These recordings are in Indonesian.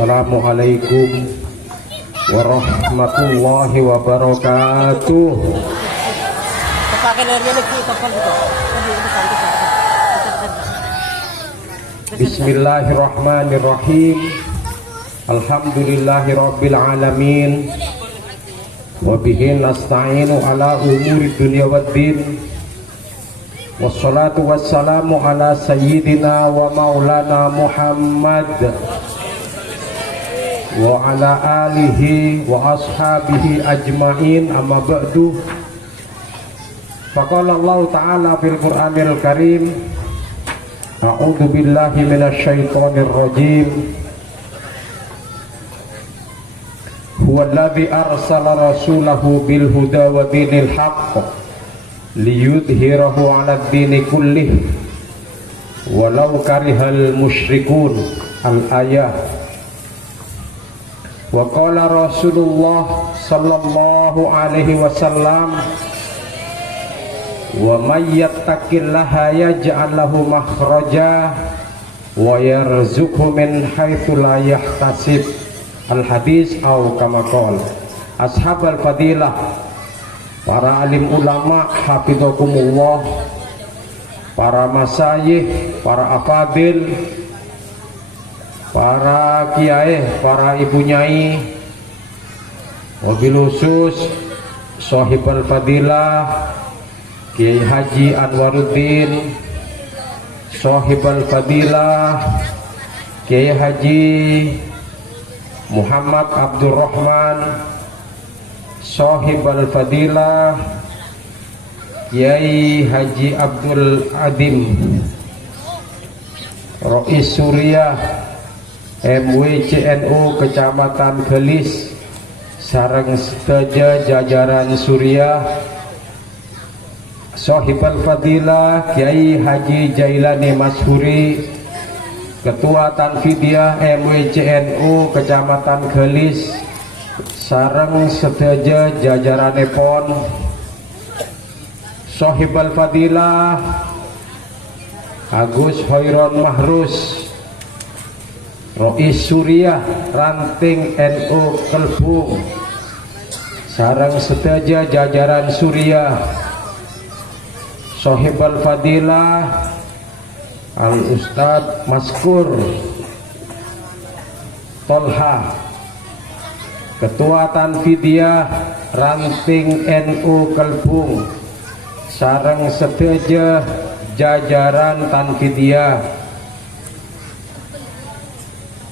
Assalamualaikum warahmatullahi wabarakatuh. Bismillahirrahmanirrahim. Alhamdulillahirabbil alamin. Wa bihi nasta'inu ala umuri dunya waddin. Wassalatu wassalamu ala sayyidina wa maulana Muhammad wa ala alihi wa ashabihi ajma'in, amma ba'du. Faqala Allah ta'ala fil Qur'anil Karim, a'udzu billahi minasyaitonir rajim. Huwallazi arsala rasulahu bil huda wa dinil haqq liyudhhirahu 'alad dini kullih walau karihal musyrikun. Al-ayah. Wa qala Rasulullah sallallahu alaihi wasallam, wa may yattaqillaha yaj'al lahu makhraja wa yarzuqhu min haitsu la yahtasib. Al-hadis au kama qala. Ashabul fadilah, para alim ulama hafidhakumullah, para masyayikh, para afadil, para kiai, para ibu nyai, wabil khusus Shahibul Fadilah Kiai Haji Anwaruddin, Shahibul Fadilah Kiai Haji Muhammad Abdurrahman, Shahibul Fadilah Kiai Haji Abdul Adim, Rais Suriah MWCNU Kecamatan Gelis sareng sedaya jajaran Suriah, Shahibul Fadilah Kiai Haji Jailani Mashuri, Ketua Tanfidiyah MWCNU Kecamatan Gelis sareng sedaya jajaranipun, Shahibul Fadilah Agus Hoiron Mahrus, Rais Suriah Ranting NU Kelbung sareng sedaya jajaran Suriah, Shahibul Fadilah Al Ustad Maskur Tolha, Ketua Tanfidiyah Ranting NU Kelbung sareng sedaya jajaran Tanfidiyah,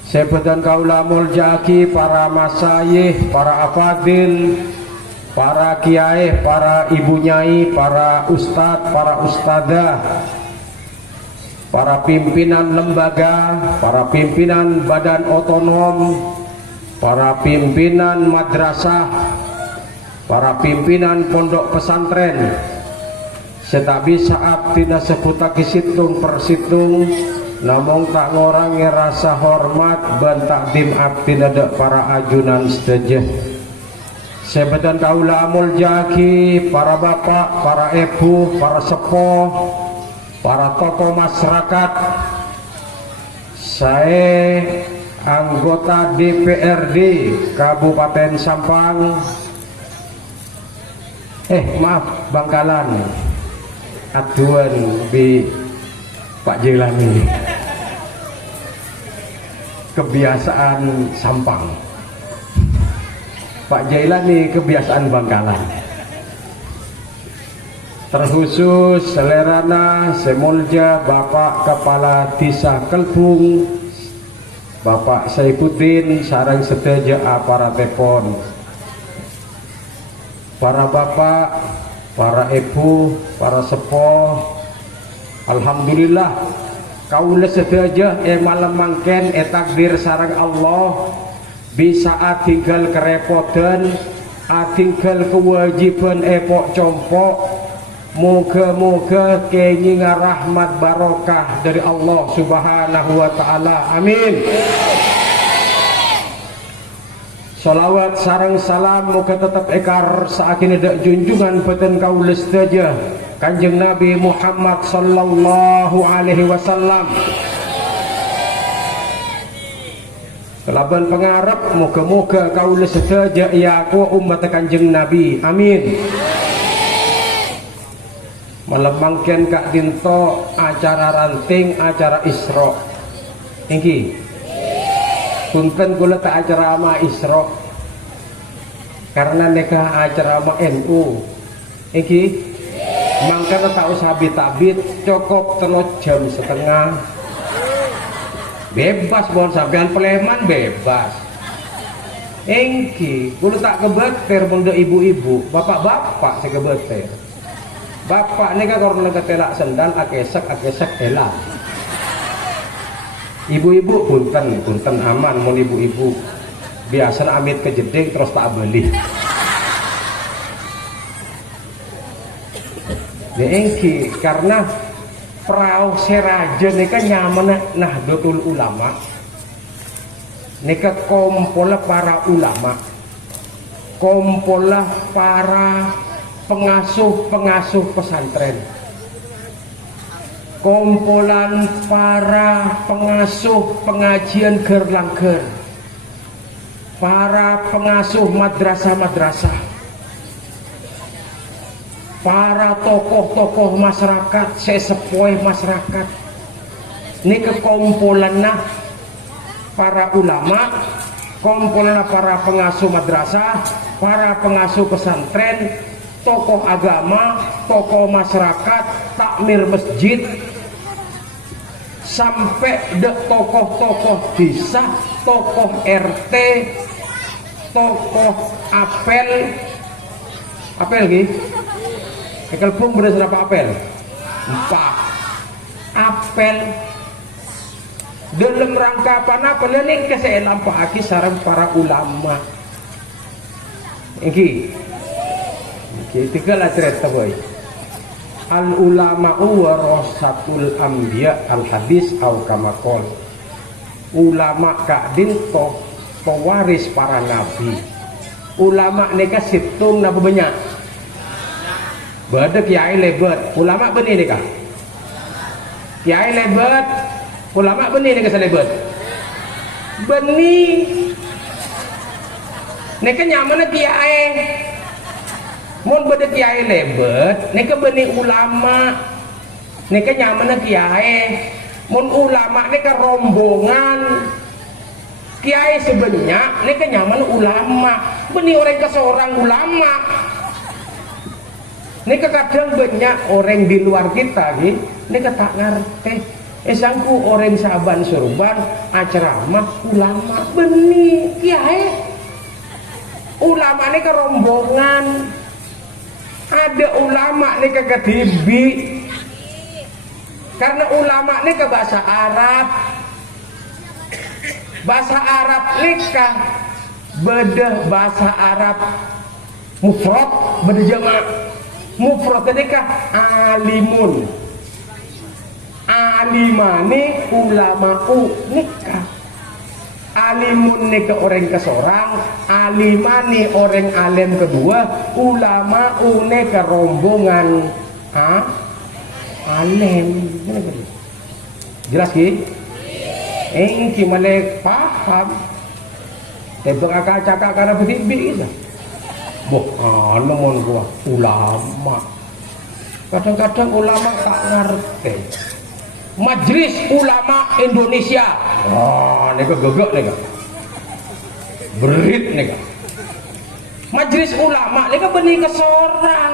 sebedan kaula muljaki, para masyayikh, para afadil, para kiai, para ibu nyai, para ustadz, para ustadzah, para pimpinan lembaga, para pimpinan badan otonom, para pimpinan madrasah, para pimpinan pondok pesantren, setabi saat tidak sebutaki situng persitung, namun tak ngorangi rasa hormat dan takdim abdi nada para ajunan sedaya. Sebedan kaula muljaki, para bapak, para ibu, para sepuh, para tokoh masyarakat, saya anggota DPRD Kabupaten Sampang, Bangkalan, aduan di Pak Jailani, kebiasaan Sampang. Pak Jailani kebiasaan Bangkalan. Terkhusus selerana semulja Bapak Kepala Desa Kelbung, Bapak Saifuddin sareng sedaya aparatipun, para bapak, para ibu, para sepuh. Alhamdulillah kaula sedaya malam mangken takdir sareng Allah bisa tinggal kerepotan, tinggal kewajiban epok compok. Moga-moga kenyinga rahmat barokah dari Allah Subhanahu wa ta'ala. Amin. Salawat sareng salam moga tetap ekar saakini dak junjungan beten kaula sedaya Kanjeng Nabi Muhammad sallallahu alaihi wasallam. Kelaban pengarap moga-moga kaula sedaya yaku umat Kanjeng Nabi. Amin. Melemangkan Kak Dinto acara ranting acara Isra. Iki. Punten kula tak acara ama Isra. Karena neka acara ama NU. Iki. Mangkana tak usah bit-bit cukup 3 jam setengah. Bebas mohon sampean Pleman bebas. Engki kulo tak kebeter benda ibu-ibu, bapak-bapak saya kebeter. Bapak nika karena ketelak sendal akesek elang. Ibu-ibu punten aman mun ibu-ibu. Biasa amit kejeding terus tak beli. Engki karena perahu seraja nika nyaman Nahdlatul Ulama nika kompola para ulama, kompola para pengasuh pesantren, kompolan para pengasuh pengajian gerlangger, para pengasuh madrasah-madrasah, para tokoh-tokoh masyarakat, sesepuh masyarakat. Ini kekumpulannya para ulama, kumpulannya para pengasuh madrasah, para pengasuh pesantren, tokoh agama, tokoh masyarakat, takmir masjid, sampai tokoh-tokoh desa, tokoh RT, tokoh apel gitu. Ekel pun berapa apel? 4 apel dalam rangka apa ini saya lampaki sarang para ulama. Iki tiga lah cerita boy. Al ulama warasatul anbiya al hadis au kama qol. Ulama Kak Dinto pewaris para nabi. Ulama nika situng napa banyak? Bada kiai lebat, ulama benih nika. Kiai lebat, ulama benih nika selebat. Benih. Nika nyaman kiai. Mun bada kiai lebat, nika benih ulama. Nika nyaman kiai. Mun ulama nika rombongan. Kiai sebenarnya nika nyaman ulama. Benih orang ke seorang ulama. Ini kadang banyak orang di luar kita ini tak ngerti. Sangku orang saban surban ceramah ulama benih kiai. Ulama ini ke rombongan. Ada ulama ini ke ketibi. Karena ulama ini ke bahasa Arab. Bahasa Arab nikah beda bahasa Arab mufrad beda jama'. Mufrad nikah alimun, alimani ulama'u nikah. Alimun nikah orang ke seorang, alimani orang alim kedua, ulama'u nikah rombongan alim. Jelas ki? Gimana paham? Tebak akak cakap karena begitu. Namun gua ulama. Kadang-kadang ulama tak ngerti. Majelis Ulama Indonesia. Nika gegek nika. Berit nika. Majelis ulama nika benih ke seorang.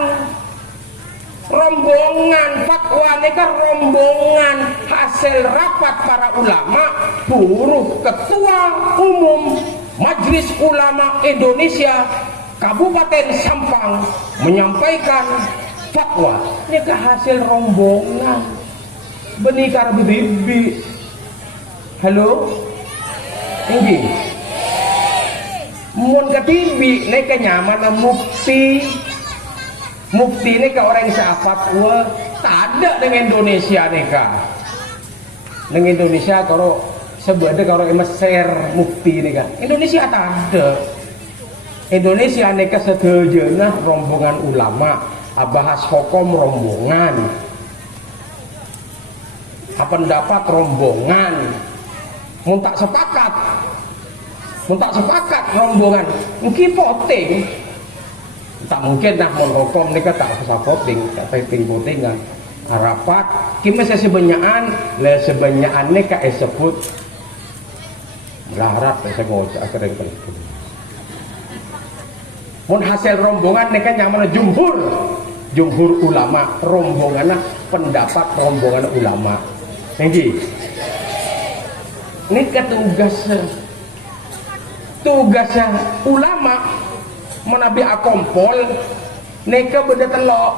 Rombongan fatwa nika rombongan hasil rapat para ulama buruh ketua umum Majelis Ulama Indonesia Kabupaten Sampang menyampaikan fatwa. Ini ke hasil rombongan benikar bibi. Halo ini mun ketibi ini kenyaman mufti ini ke orang fatwa tak ada dengan Indonesia nika. Dengan Indonesia kalau sebeda kalau Mesir mufti nika Indonesia tak ada. Indonesia nika sedejana rombongan ulama bahas hukum rombongan pendapat rombongan mun tak sepakat Mun tak sepakat rombongan, mungkin voting. Tak mungkin dah mau hukum mereka tak usah voting, tak votingan. Rapat, kima sebanyakan, le sebanyakan mereka sebut melarat, saya ngocak kering kering. Mun hasil rombongan mereka nyaman jumhur ulama, rombongan pendapat rombongan ulama. Tinggi. Ini tugasnya ulama menabi akompol neka beda telok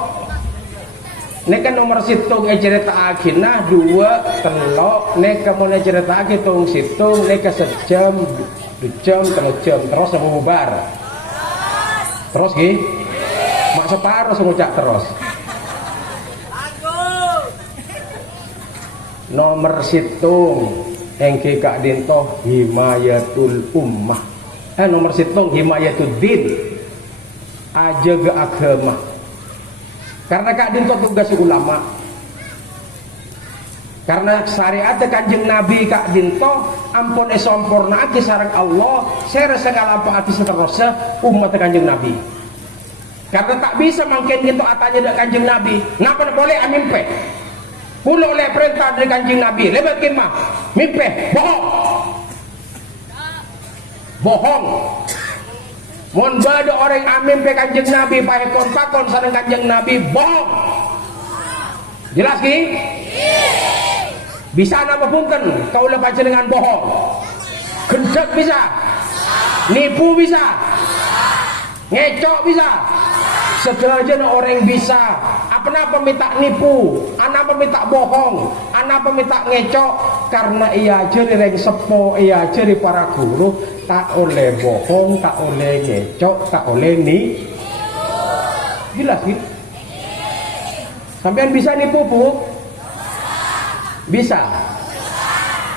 neka nomor situng cerita akhirnya 2 telok neka mau cerita hitung situng neka sejam 2 jam 3 jam terus mau bubar terus gih mak separuh ngucap terus nomor situng engke Kak Dinto himayatul ummah nomor situng himayatul din aja ke agama karena Kak Dinto tugas ulama karena syariat Kanjeng Nabi Kak Dinto ampun sempurna aki sareng Allah saya rasa ngalampauaki seterusnya umat Kanjeng Nabi karena tak bisa mungkin gitu atanya dak Kanjeng Nabi napa boleh amimpe pulau oleh perintah dari Kanjeng Nabi lebat kemah mimpe bohong mun bada orang amin pe Kanjeng Nabi paekon pakon sareng Kanjeng Nabi bohong jelas ki bisa nama punten kau lepas dengan bohong gendek bisa nipu bisa ngecok bisa segala jenis orang bisa apa minta nipu anak minta bohong anak minta ngecok karena ia jadi reng sepo ia jadi para guru tak oleh bohong tak oleh ngecok tak oleh jelas gitu sampean bisa nipu bu bisa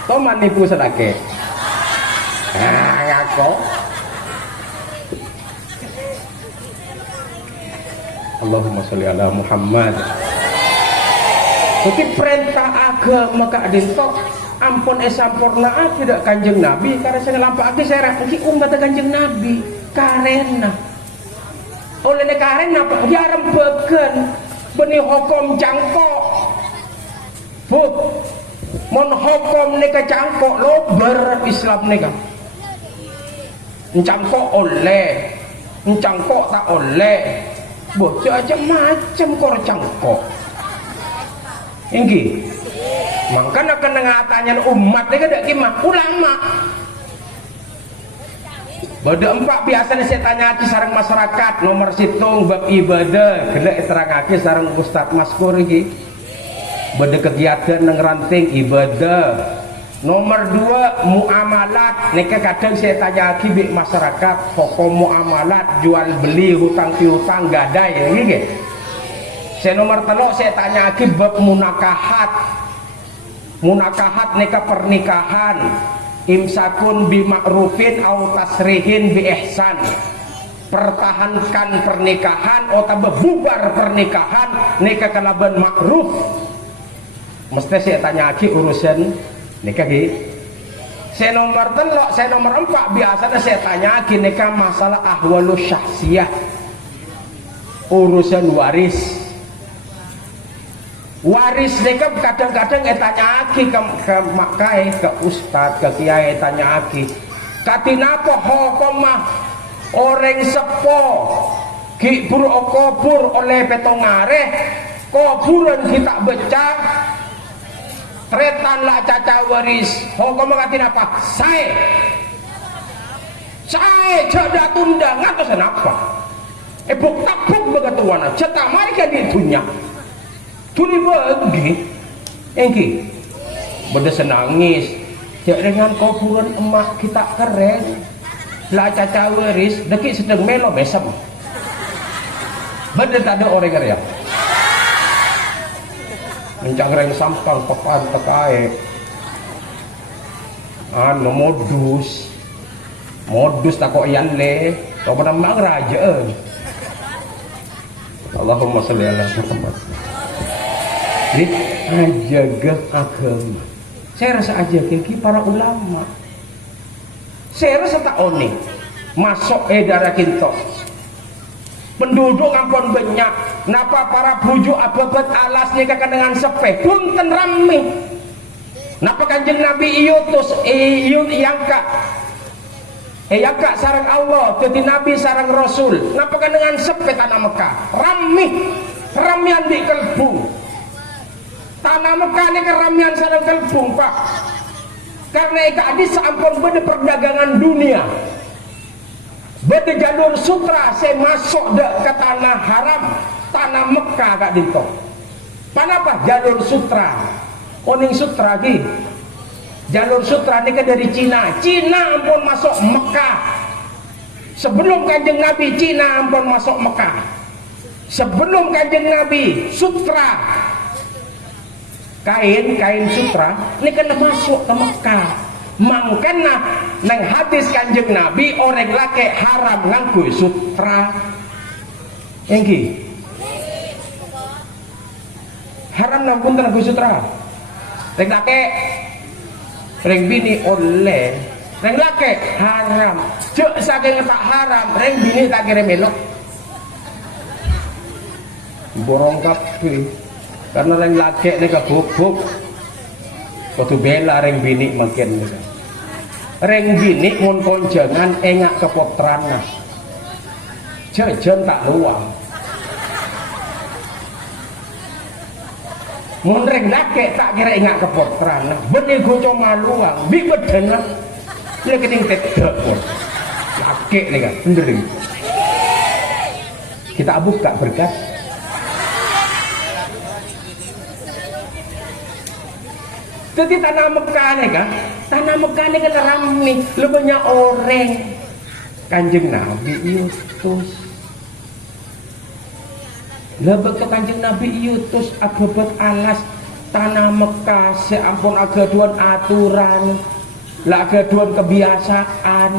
toman nipu sedake ngaco Allahumma sholli ala Muhammad. Jadi perintah agama Kak Dinto ampun sampurna tidak Kanjeng Nabi karena saya ngelampauake saya iki umat Kanjeng Nabi karena oleh karena apa dia rembegen benih hukum cangkok bu mon hukum nika cangkok lober Islam nika cangkok oleh cangkok tak oleh bocah aja macam kor cangkok inggi makanya kena ngatanya umat ini ada gimana ulama pada 4 biasanya saya tanya di sarang masyarakat nomor situng bab ibadah kena terangake sarang Ustadz Maskur ini pada kegiatan yang ranting ibadah nomor 2 muamalat neka kadang saya tanya lagi di masyarakat hukum muamalat jual beli hutang piutang gadai ini saya nomor 3 saya tanya lagi bab munakahat neka pernikahan imsakun bima'rufin au tasrihin bi ihsan pertahankan pernikahan atau bubar pernikahan neka kalaban ma'ruf mesti saya tanya lagi urusan nikah ki saya nomor 3 saya nomor 4 biasanya saya tanya lagi nikah masalah ahwalus syahsiyah urusan waris nikah kadang-kadang tanya lagi ke makai ke ustad ke kiai tanya lagi katinapa hukum mah orang sepo ki buru kubur oleh petongare kuburan kita becak tretan lah caca waris hukum katin apa saya jada tunda ngatos kenapa buk begitu wana cetak mari kan ditunya tuni bagi engki beda senangis cek dengan kuburan emak kita keren lah caca waris deki sedang melo mesem beda tak ada orang kerja mencangkreng sampang pekan pekae modus tak kok ian le kau pernah mak raja Allahumma sholli ala Muhammad jadi ajaga agama saya rasa aja kiki para ulama Serius tak oni masuk darah kinto penduduk ampun banyak napa para bujuk ababet alas nikah dengan sepeh punten rame napa kanjeng Nabi iutus yangka sarang Allah jadi Nabi sarang Rasul napa kan dengan sepeh tanah Mekah ramian di kelbung tanah Mekah ini keramian sarang kelbung Pak karena ika hadis ampun beda perdagangan dunia beda jalur sutra saya masuk ke tanah haram tanah Mekah kak dinto kenapa jalur sutra oning sutra lagi jalur sutra ini kan dari Cina ampun masuk Mekah sebelum kanjeng Nabi Cina ampun masuk Mekah sebelum kanjeng Nabi sutra kain sutra ini kena masuk ke Mekah makanya nang hadis kanjeng Nabi orang laki haram nganggo sutra engki haram nang pun nganggo sutra reng laki reng bini oleh reng laki haram cek saking tak haram reng bini tak kira melok borong kabeh karena reng laki ini kebubuk waktu bela reng bini makin reng bini mun jangan engak kepotran jajan tak luang mun reng laki tak kira engak kepotran benih gocong maluang bibedan dia keting tetek laki ini kan sendiri kita buka berkat jadi tanah Mekah ini kan ramai lebihnya orang kanjeng Nabi iutus lebih ke kanjeng Nabi iutus ababet alas tanah Mekah seampun agaduan aturan agaduan kebiasaan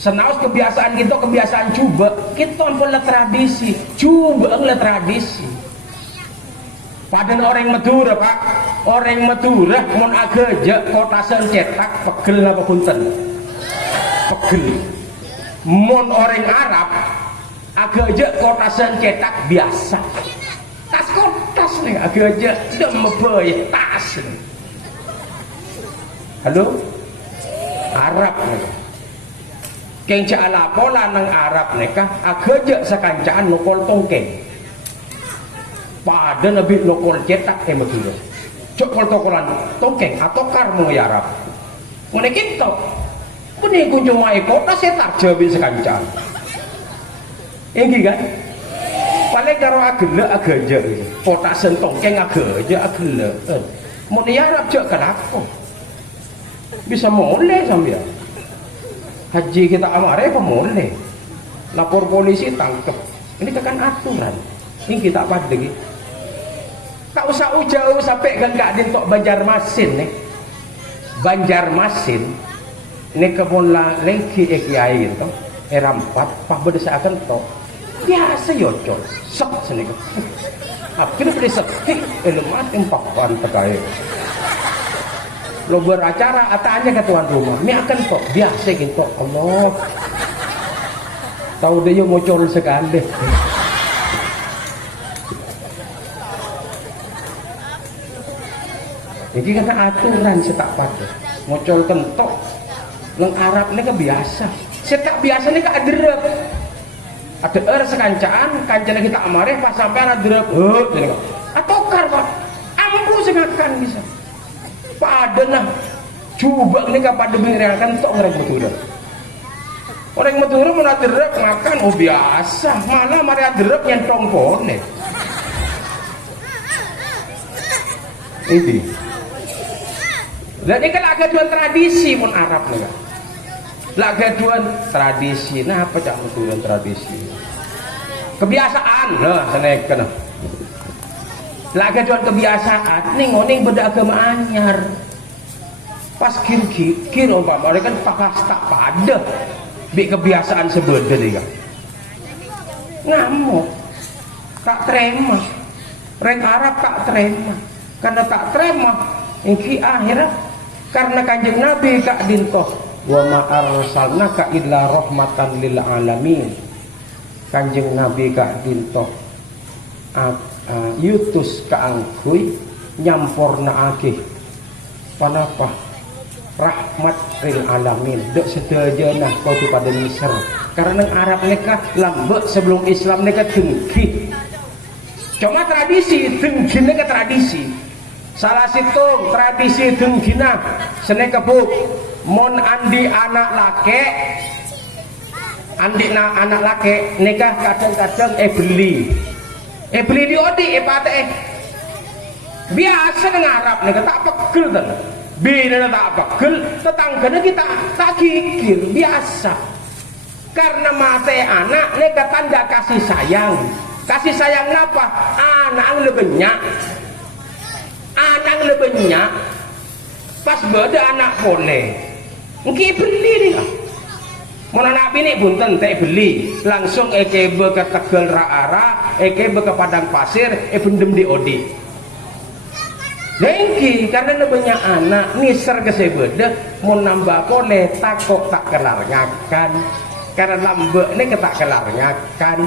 senaus kebiasaan kita kebiasaan coba kita ampun le tradisi coba le tradisi padahal orang Madura Pak orang Madura mon agaja kota cetak pegel apa punten pegel mon orang Arab agaja kota cetak biasa tas kotas nih agaja tidak membeli tas halo Arab nih keng cala pola nang Arab nih kah agaja sekancaan nukol tongkeng pada nabi lokol cetak Madura cok tokolan tongkeng atau karmo ya Arab mana kita benih kunjung mai kota cetak jawi sekancan ini kan paling karo agak kota sentongkeng agak mau ya Arab cok kenapa bisa mulai sambil haji kita amare apa mulai lapor polisi tangkep ini kan aturan ini kita apa lagi tak usah jauh sampai gak dintok Banjarmasin nih Banjarmasin ini kebun lagi kiai itu era 4 pak berdesa akan to biasa yocok sek sini akhirnya beli sekti elemat empat terkait lo beracara atanya ke tuan rumah ini akan to biasa gitu Allah tahu dia ngocol sekali jadi kata aturan setak pada ngocol kentok neng Arab ini kebiasa setak biasa ini keaderep ada sekancaan kancana kita amareh pas sampai aderep atau karpa ampu sengakan bisa pada nah coba ini kapan demi kentok ngereng betul orang Madura mau aderep makan oh biasa mana mari aderep nyentong pone ini jadi kan agaduan tradisi pun Arab nih kan agaduan tradisi nah apa cak agaduan tradisi kebiasaan nah senekan agaduan kebiasaan nih ngoning beda agama anyar pas kir umpama mereka kan tak pada bi kebiasaan sebenarnya kan ngamuk tak terima reng Arab tak terima karena tak terima ini akhirnya karena kanjeng Nabi kak dintoh wa ma arsalnaka illa rahmatan lil alamin. Kanjeng Nabi kak dinto yutus kaangkuy nyamporna akeh panapa rahmat lil alamin dek sedajana kau tu pada Misr karena Arab mereka lambat sebelum Islam mereka dengki cuma tradisi dengki mereka tradisi salah situ tradisi dengkina seneka bu mon andi anak laki andi anak laki nikah kadang-kadang beli di odi pate biasa dengan Arab nikah tak pegel kan bina tak pegel tetangganya kita tak kikir biasa karena mate anak nikah tanda kasih sayang apa anak lebihnya pas beda anak boleh mungkin beli nih mau anak bini bunten tak beli langsung ekebe ke Tegal Raara ekebe ke Padang Pasir bendem di odi dengki karena lebihnya anak niser ke sebeda mau nambah boleh takut tak kelar ngakan karena lambe ini tak kelar ngakan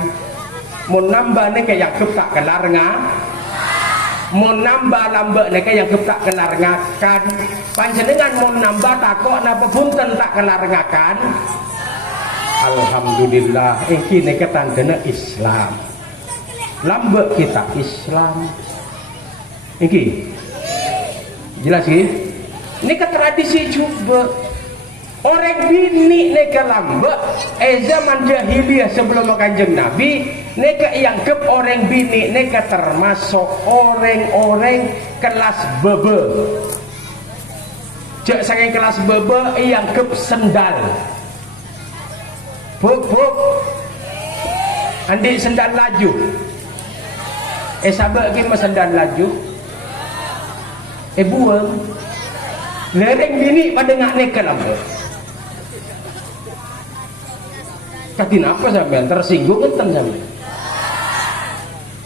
mau nambah ini kayak tak kelar ngakan mau nambah lambe ini kayak tak kelar ngakan panjenengan mau nambah takut napa bunten tak kelar ngakan. Alhamdulillah ini neka tandana Islam lambe kita Islam ini jelas sih neka tradisi juga orang bini neka lambe zaman jahiliyah sebelum Kanjeng Nabi neka yang kep orang bini neka termasuk orang-orang kelas bebe jak saking kelas bebe yang kep sendal Buk andi sendal laju sabar lagi mas sendal laju buang lereng bini pada ngak neka lambat kati apa sampean tersinggung enten sampean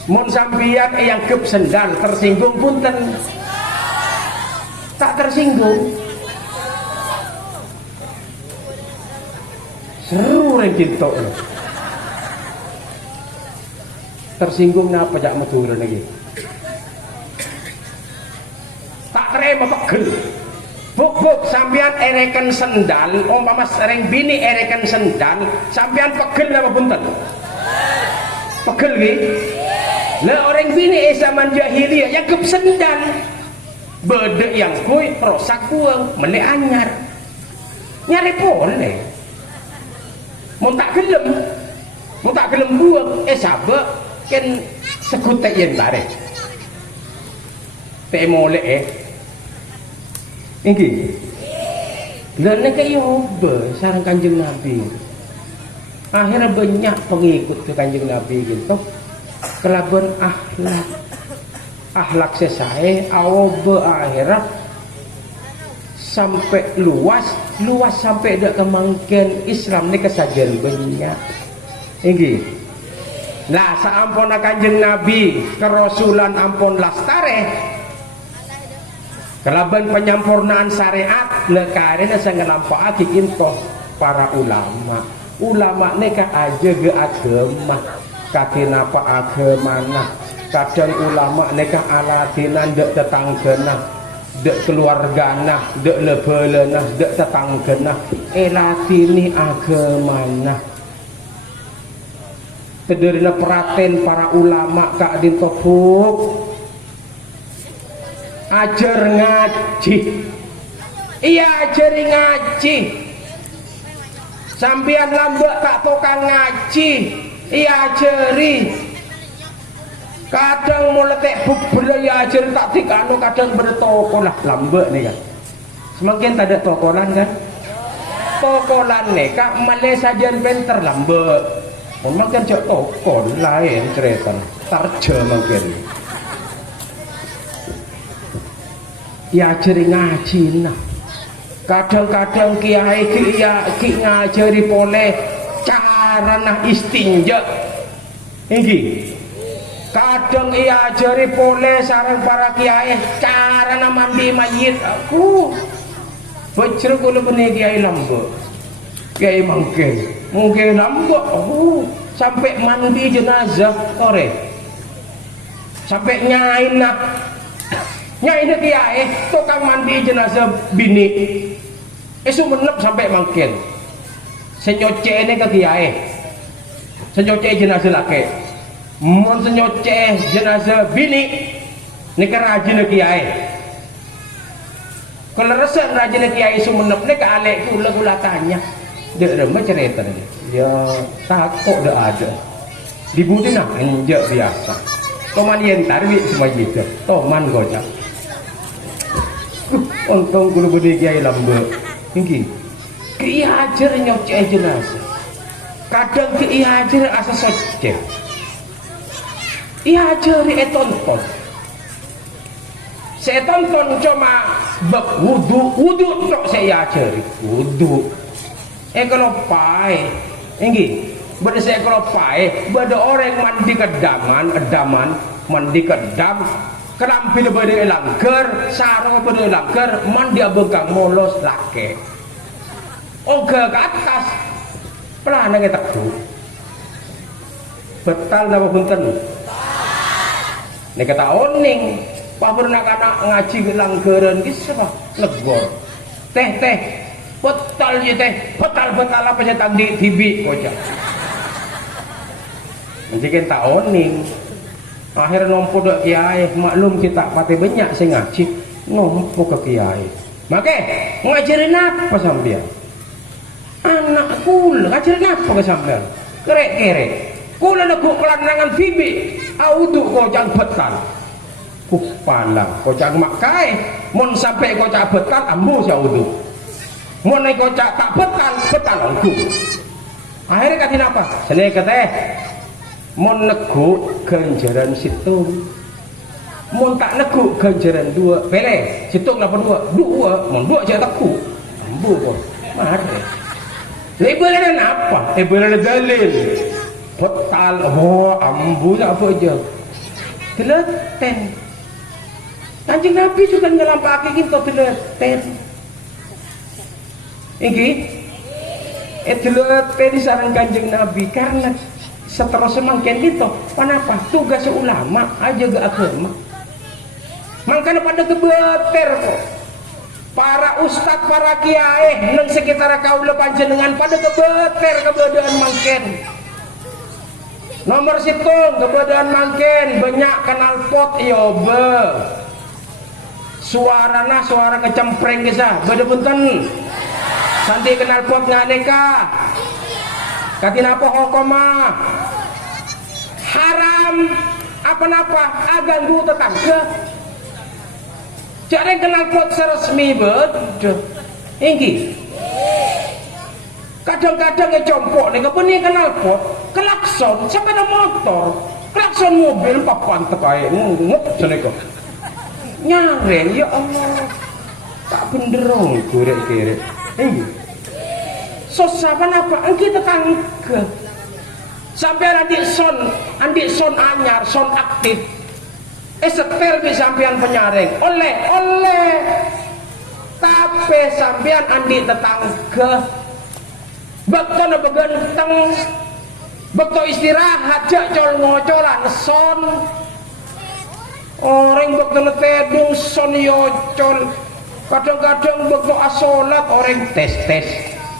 mun sampean yang kep sendal tersinggung punten tak tersinggung seru kita tersinggung napa jak metu lagi tak terima pegel buk sampean ereken sendal umpama sering bini ereken sendal sampean pegel napa punten pegel nggih lah orang bini zaman jahiliyah yang kep sendal bede yang kuy perosak buang meneh anyar nyari boleh mau tak gelem buang sabak kan sekutek yang tarik molek ini dan mereka yoba sarang Kanjeng Nabi akhirnya banyak pengikut ke Kanjeng Nabi gitu kelaban akhlak sesae awobe akhirat sampai luas sampai dak kemangken Islam ni kesajian banyak ini nah saampun Kanjeng Nabi kerasulan ampun lastare kelaban penyampurnaan syariat lekarena saya ngelampaui info para ulama neka aja ge agama kaki napa agama nah kadang ulama neka aladinan dek tetanggana dek keluargana dek lebelena dek tetanggana elatini agamana tederina peraten para ulama kak dintopuk ajar ngaji iya ajari ngaji sampian lambak tak tukang ngaji iya ajari kadang muletek bubel ya ajar tak dikano kadang bertoko lah lambek nih kan semakin tak ada tokolan kan tokolan nih kak Malaysia jan benter lambek mungkin cok toko lain cerita tarja mungkin ya ajari ngaji nah kadang-kadang kiai ki ngajari boleh cara nah istinja ini kadang ia ajari boleh sarang para kiai cara mandi mayit aku Bocor kula benih kiai lambek. Kiai mungkin lambek. Sampai mandi jenazah ore. Sampai nyain kiai tukang mandi jenazah bini. Menep sampai mangkin. Senyoce ini ke kiai. Senyoce jenazah laki. Mon senyoce jenazah bini. Ini ke rajin kiai. Kalau resep rajin kiai menep ini ke alek kula tanya. Dia remeh cerita tadi. Ya takut dah ada. Dibudi nak injak biasa. Toman yang tarwi semua gitu. Toman gojak. Untung kula budi kiai lambek. Tinggi. Kiai hajar nyoceh jenazah. Kadang kiai hajar asa soceh. Kiai hajar tonton. Saya tonton cuma wudu tok saya ajari. Wudu. Kalau pai, ini beda saya kalau pai, beda orang mandi edaman, mandi kedam, kerampil beda langgar, sarung beda langgar, mandi abengkang molos laki. Oga ke atas, pelan kita tuh. Betal nama punten. Nek kata oning, pak pernah anak ngaji ke langgaran kisah apa? Legor. Teh. Betal je teh, betal apa saya tadi tibi kocak. Menjikan tak oning. Akhir nompo dok kiai, maklum kita pati banyak saya ngaji, nompo ke kiai. Maka ngajarin apa sampean? Anak kula ngajarin apa ke sampean? Kerek. Kula nak kelanangan tibi, audu kocak betal. Palang kocak makai, mon sampai kocak betal ambu saya audu. Mau naik kocak tak betal aku. Akhirnya katin apa? Seneng kata mau nego ganjaran situ. Mau tak nego ganjaran dua. Pele situ kenapa dua? Mau dua aja takku. Ambu kok. Mari. Ibaratnya apa? Ibaratnya dalil. Betal. Ambu apa aja. Teleten. Kanjeng Nabi juga ngelampaki kita teleten. Iki itulah disaran Kanjeng Nabi karena setelah semangkin gitu kenapa tugas ulama aja ke agama makanya pada kebeter kok para ustad para kiai nang sekitar kaula panjenengan pada kebeter kebedaan mangken nomor situng kebedaan mangken banyak kenal pot yobe suara ngecempreng kisah beda punten santi kenal pot nganeka katin apa hokoma haram apa-apa aganggu tetangga jadi kenal pot seresmi betul ini kadang-kadang ngecompok nih kebenih kenal pot klakson sepeda motor klakson mobil papan tekai nguk seneko nyareng ya Allah tak benderong kurek-kurek ini sosapan apa engki tetangga sampai andi son anyar son aktif setel di sampean penyaring oleh tapi sampean andi tetangga bekto na begenteng bekto istirahat jak col ngocolan son orang bekto na tedung son yocol kadang-kadang bekto asolat orang tes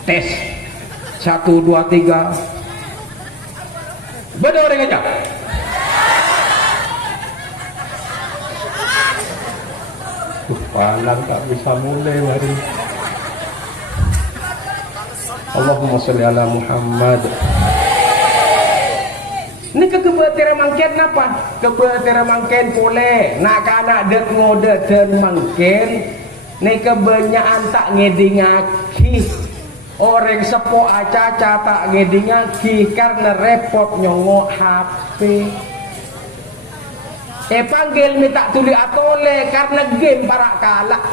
1, 2, 3 beda orang aja palang tak bisa mulai mari Allahumma sholli ala Muhammad. Ini kebetulan mangken apa? Kebetulan mangken boleh nak anak dek ngode dan mangken ini kebanyakan tak ngedingaki orang sepo aca-aca tak ngedingaki karena repot nyongok HP panggil minta tuli atole karena game para kalah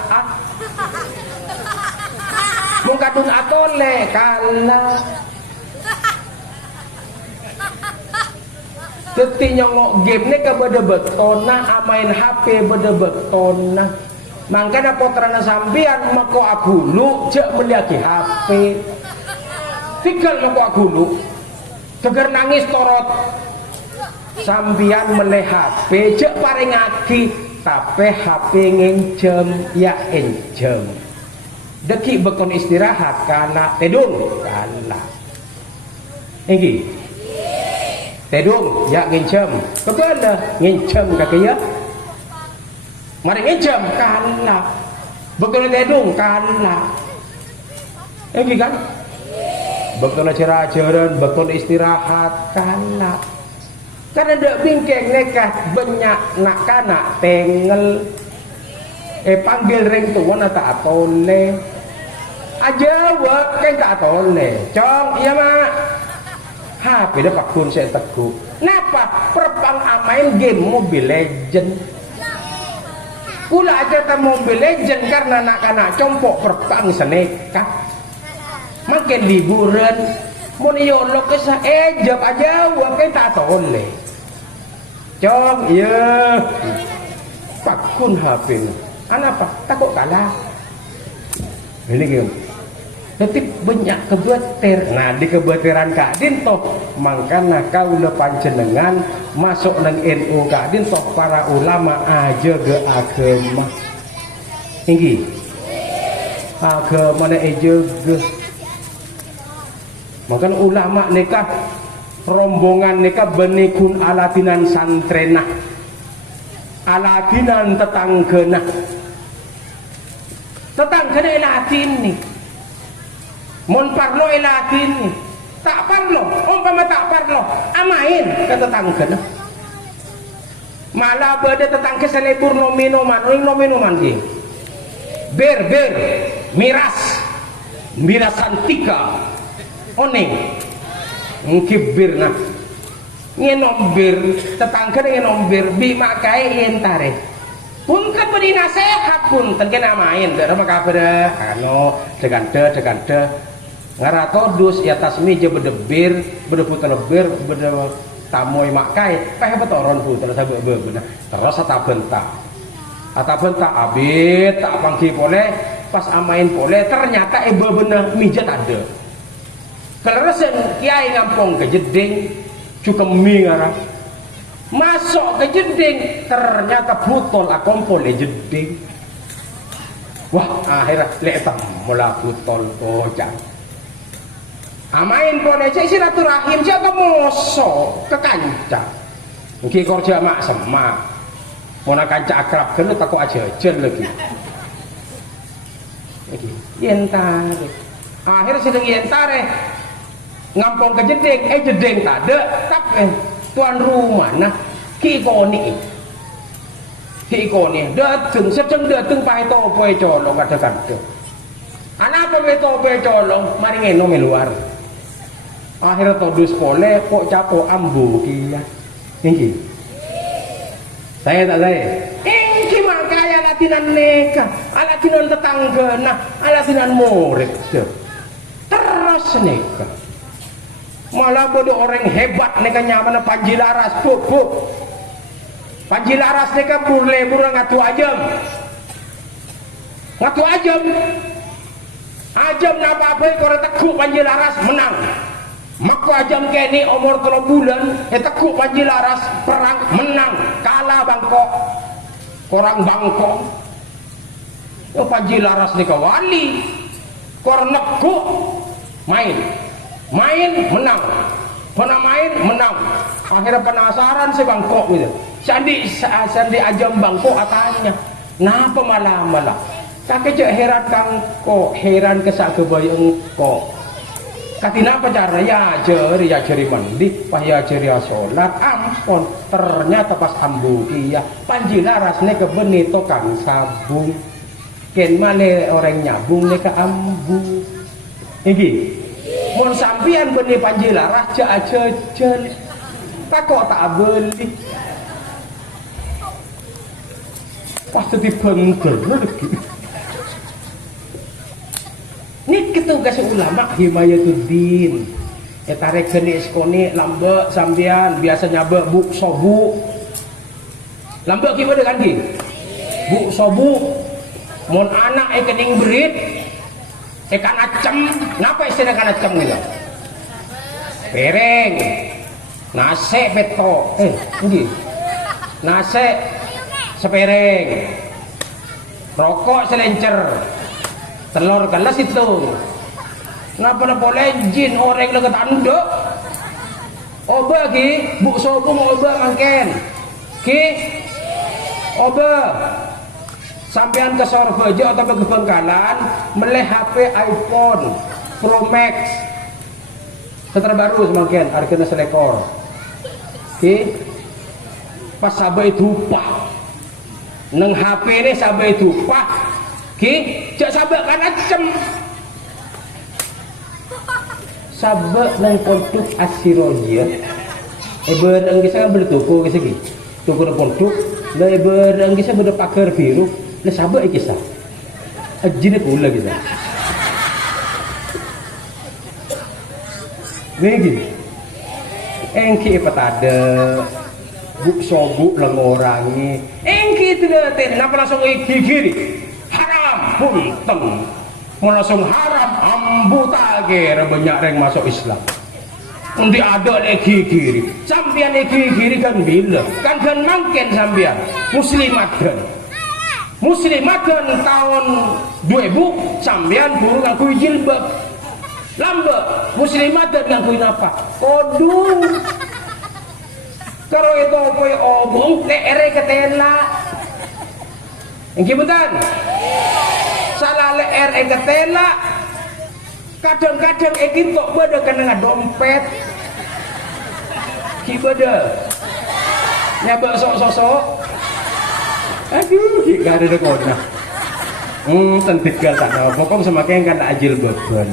mungkadun atole kalah teti nyongok game ini ke beda betona amain HP beda betona Mangkana putrana sampean mako aku lu cek meliaki HP. Tinggal mako aku lu. Tegar nangis torot. Sampean meleh HP cek paringaki tapi HP ngencem ya encem. Deki bekon istirahat kana tedung kana. Enggi. Tedung ya ngencem. Kegana ngencem kakek ya. Mari ngejam kalah, betul tedung kalah, kan? Betul cerajaran, betul istirahat kalah. Karena dek bingkeng nekat banyak nak kanak tengel, panggil ring tuan tak tole, aja wak kan tak tole, cong iya mak. HP dah pakun saya teguh. Napa perpang amain game Mobile Legend? Kula aja ta Mobile Legend karena anak-anak compok perpang seneka. Makin liburan mau nyolok ke jawab aja wae tak tole. Cong iya. Pakun HP. Anapa? Takut kalah. Ini game. Tapi banyak kebeter. Nah di kebeteran Kak Din toh mangkana kau lepan jenengan masuk nang NU Kak Din toh para ulama aja ge agama. Tinggi. Agama na aja ge. Makan ulama nikah rombongan nikah benikun alatinan santrena. Alatinan tetanggena. Tetanggena alatin nih. Mon parlo elatin tak parlo umpama tak parlo amain ke tetangga malah beda tetangga selebur nominoman ki ber mirasantika oning ngkibir nah ngenombir tetangga ngenombir bi makai entare pun kan beri nasihat pun terkena main dak apa kabar anu dekante ngarato dus ya tasmi je bedebir bedeputan lebir bede tamoy makai kayak betoron puter sabe beuna terus ata bentak abit tak pangki pole pas amain pole ternyata beuna mijat ada keleresen kiai ngampong ke jeding cukemi ngara masuk ke jeding ternyata butol akompol jeding wah akhirnya letak mula butol kocak amain boleh cek silaturahim jaga mosok ke kanca mungkin kerja mak semak mana kanca akrab kena takut aja lagi yentar akhirnya sedang yentar ngampong ke jeding jeding tak ada tapi tuan rumah nah kikoni dateng sedang dateng pahe topo colong kadang-kadang anak apa topo colong mari ngeno meluar akhirnya todus pole kok capo ambu kia ini saya ini makanya latinan neka latinan tetangga nah latinan murid terus neka malah bodoh orang hebat neka nyaman Panji Laras Panji Laras neka burle ngatu ajam napa-apa kalau teguh Panji Laras menang maka ajam kini umur 3 bulan teguh Panji Laras perang menang kalah Bangkok korang Bangkok Panji Laras nika wali korang neguh main menang akhirnya penasaran si Bangkok gitu sandi ajam Bangkok katanya napa malah kakek cek heran kangko heran kesak kebayang kok katina apa cara ya jeri mandi pas ya jeri sholat ampun ternyata pas ambu iya Panji Laras ne kebeni tokang sabung ken mane orang nyabung ne ke ambu iki mun sampian beni Panji Laras jajan tak kok tak beli pas dibengkel lagi ini tugas ulama himayatuddin tarik geni skoni lambe sambian biasanya bu sobu lambe gimana kan ki bu sobu Mun anak kening berit ikan acem, napa istilah ikan acem gitu? Piring, nasi peto, ini, nasi sepiring, rokok selencer, telur kelas itu. Napa boleh jin orang lagi tanduk? Oba ki, buk sopo mau oba mangken, ki, oba. Sampean ke Sorbojo atau ke Bengkalan meleh HP iPhone Pro Max terbaru semakin harganya selekor. Oke, pas sabar itu pak neng HP ini sabar itu pak. Oke, jak sabar kan acem sabar neng kontuk asiroja. Bereng kisah bertuku kisah gitu. Tuku neng kontuk, bereng kisah berpagar biru. Lah sabar iki sa. Ajine pula kita. Begini. Engki petada buk sobuk lengorangi. Engki tidak napa langsung gigiri. Haram punten. Mau langsung haram ambutage banyak yang masuk Islam. Nanti ada gigiri. Sampean gigiri kan bila. Kan mangken sampean muslimat kan. Muslimat tahun 2000 sampean burung ngaku jilbab lambe muslimat ngaku apa kodung kalau itu koy obong ere ketela engki betan salah ere ketela kadang-kadang iki kok beda kena dompet ki beda nyabak sok-sok. Aduh, gak ada dekona. Tentigal tak ada. Pokoknya semakin kan ajil beban.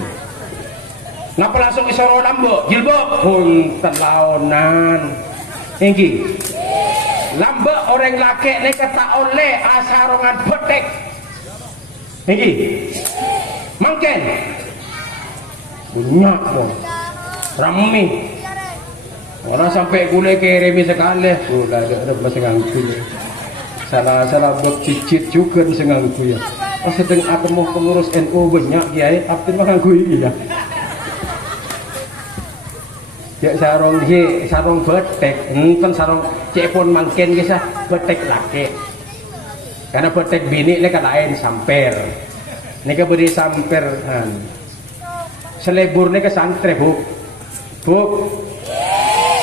Ngapa langsung isoro lambo? Jilbab punten laonan. Engki. Lambo orang laki nek tak oleh asarongan betek. Engki. Mangken. Bunyak mo. Rami. Orang sampai gule kirimi sekali. Udah ada masih ngangkunya. Salah buat cicit juga sengangku ya. Pas sedang aku mau pengurus NU banyak kiai, aku mah nganggu ini ya. Ya sarung betek, kan sarung cepon mangken kisah betek laki. Karena betek bini ini kan lain samper. Ini kan beri samperan. Selebur ini ke santre bu.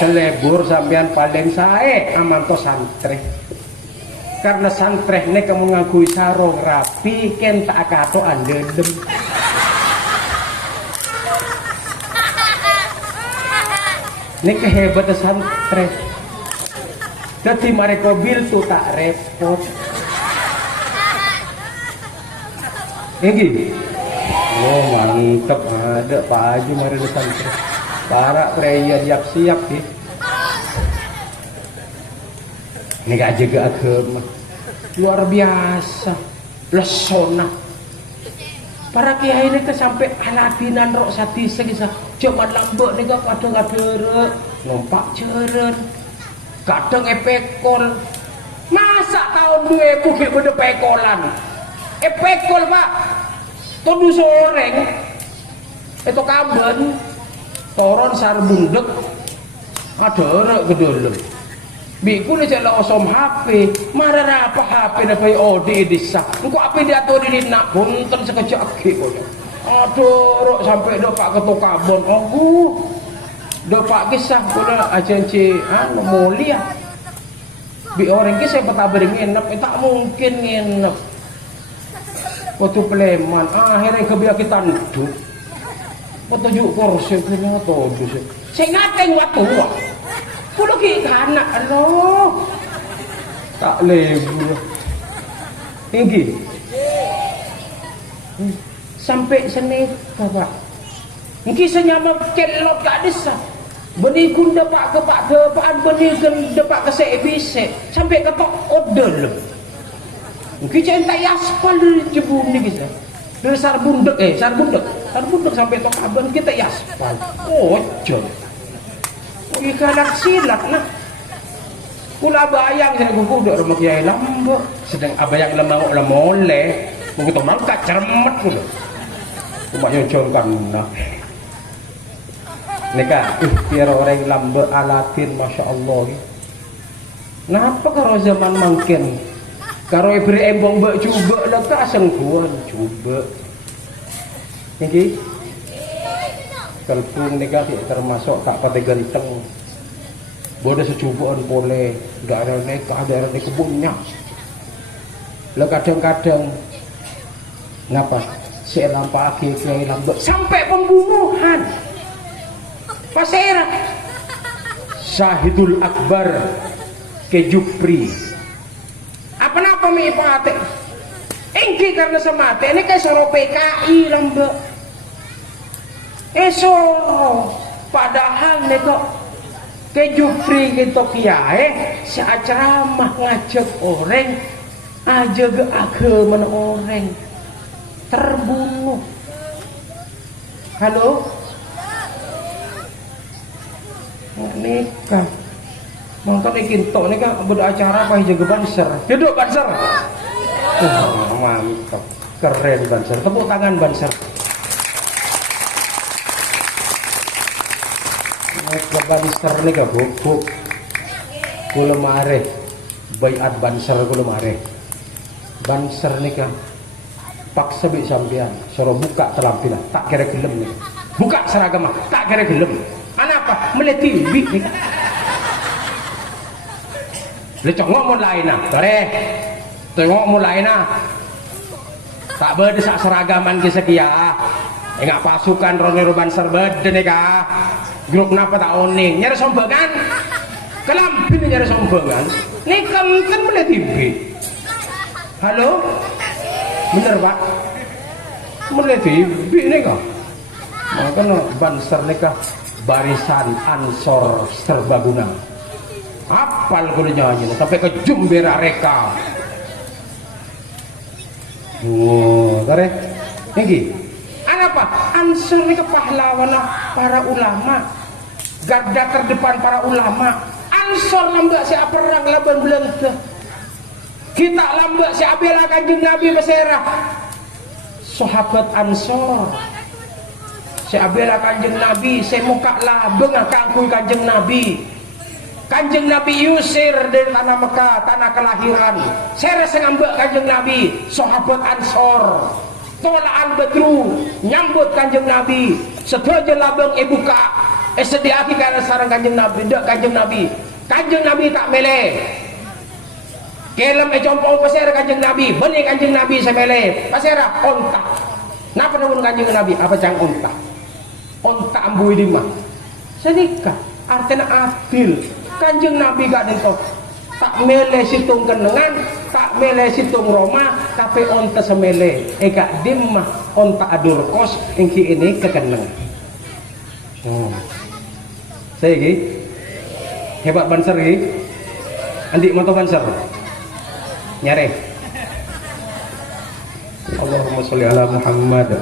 Selebur sampean paling sae amanto santre. Karena santreh ini kamu ngakui sarung rapi ken tak kato andedem. Ini kehebatan santreh. Jadi mereka bil tu tak repot. Ini oh mantep ada Pak Haji mereka santreh. Para pria siap-siap sih. Ini gak jaga agama luar biasa lesona para kiai ini ke sampai aladinan rok sati segisa cuma lambok nih gak kadang ada ngompak ceren kadang epekol masa tahun 2000 udah pekolan epekol pak tuh soreng itu kamben toron sarbundek ada rek gedolong biku ni cakap osom HP marah apa HP dah pay odi disak engkau apa dia tu di nak punten sekejap lagi kau aduh rok sampai dopak ketuk kabon dopak kisah pula ajanci mulia bi orang kisah peta nginep tak mungkin nginep waktu peleman akhirnya kebiak kita duduk petunjuk kursi punya tuh saya ngateng waktu kulo ki anak alo tak lebu tinggi sampai seni bapak mungkin senyama kelok gak desa benih kun depak ke pak depaan benih kun depak ke sebise sampai ketok odol mungkin cinta yaspal dari jebum ni kita dari sarbundek sarbundek sampai tok abang kita yaspal ojol ikalak silak nah kula bayang saya kuku udah rumah kiai lambo sedang abayang lemau lemole mungkin teman gak cermet kulo umaknya jongkan nah nika ikhtiar orang lambe alatin masya Allah napa karo zaman mangken karo ibri embong mbak coba lah tak sengkuan coba niki kalpung nika termasuk tak pada ganteng bodoh secubaan boleh gak ada nikah ada di kebunnya lah kadang-kadang ngapa saya lampaki kiai lambe sampai pembunuhan pasera Syahidul Akbar ke Jupri apa-apa mi ipate engki karena semate ini kayak soro PKI lambe soro padahal nih kok ke Jupri gitu kiai si ceramah ngajak orang aja ke agama orang terbunuh halo nikah nonton ikin tok nikah beracara apa jaga banser duduk banser mantap keren banser tepuk tangan banser nikah banser nikah bubuk kula mare bayat banser kula mare banser nikah paksa bi sampean suruh buka telampilan tak kira gelem nikah buka seragam tak kira gelem apa meleti bik nih lecok mulai nah tore tengok mulai nah tak berdesak seragaman kesekia enggak pasukan ronero banser bede nih kah grup napa tak oning nyari sombong kan kelampin nyari sombong kan nih kan meleti bik halo bener pak meleti bik nih kah makanya banser nih kah barisan Ansor Serbaguna apal kudu nyanyi sampai ke Jumbera Reka kare ini apa Ansor ini kepahlawan para ulama garda terdepan para ulama Ansor lambak si perang laban bulan kita lambak si abela kanjeng Nabi beserah sahabat Ansor saya bela kanjeng Nabi, saya muka labeng kangkui kanjeng Nabi. Kanjeng Nabi yusir dari tanah Mekah, tanah kelahiran. Saya rasa ngambek kanjeng Nabi, sahabat Ansor. Tolaan Badru, nyambut kanjeng Nabi. Setuju labeng buka, sediaki karena sarang kanjeng Nabi, tidak kanjeng Nabi. Kanjeng Nabi tak mele. Kelem jompong pasir kanjeng Nabi, benih kanjeng Nabi saya mele. Pasirah ontak. Napa namun kanjeng Nabi? Apa cang ontak? Ontak ambui di mah sedikah artinya adil kanjeng Nabi gak nentok tak mele situng kenengan tak mele situng Roma tapi onta semele gak dimah onta adur kos ingki ini kekeneng saya gini hebat banser gini andi moto banser nyare Allahumma sholli ala Muhammad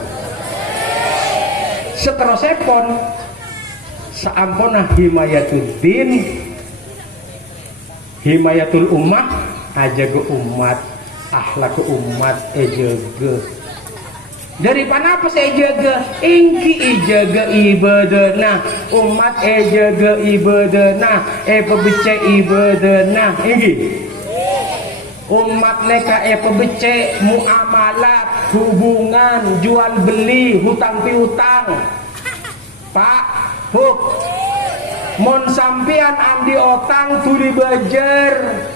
seterusnya pon saampona himayatuddin himayatul ummah aja ke umat akhlak ke umat ejaga dari mana apa saya jaga ingki ijaga ibadana umat ejaga ibadana pebece ibadana ingki umat neka pebece muamalat hubungan jual beli hutang piutang pak huk mon sampian andi otang tuli bajar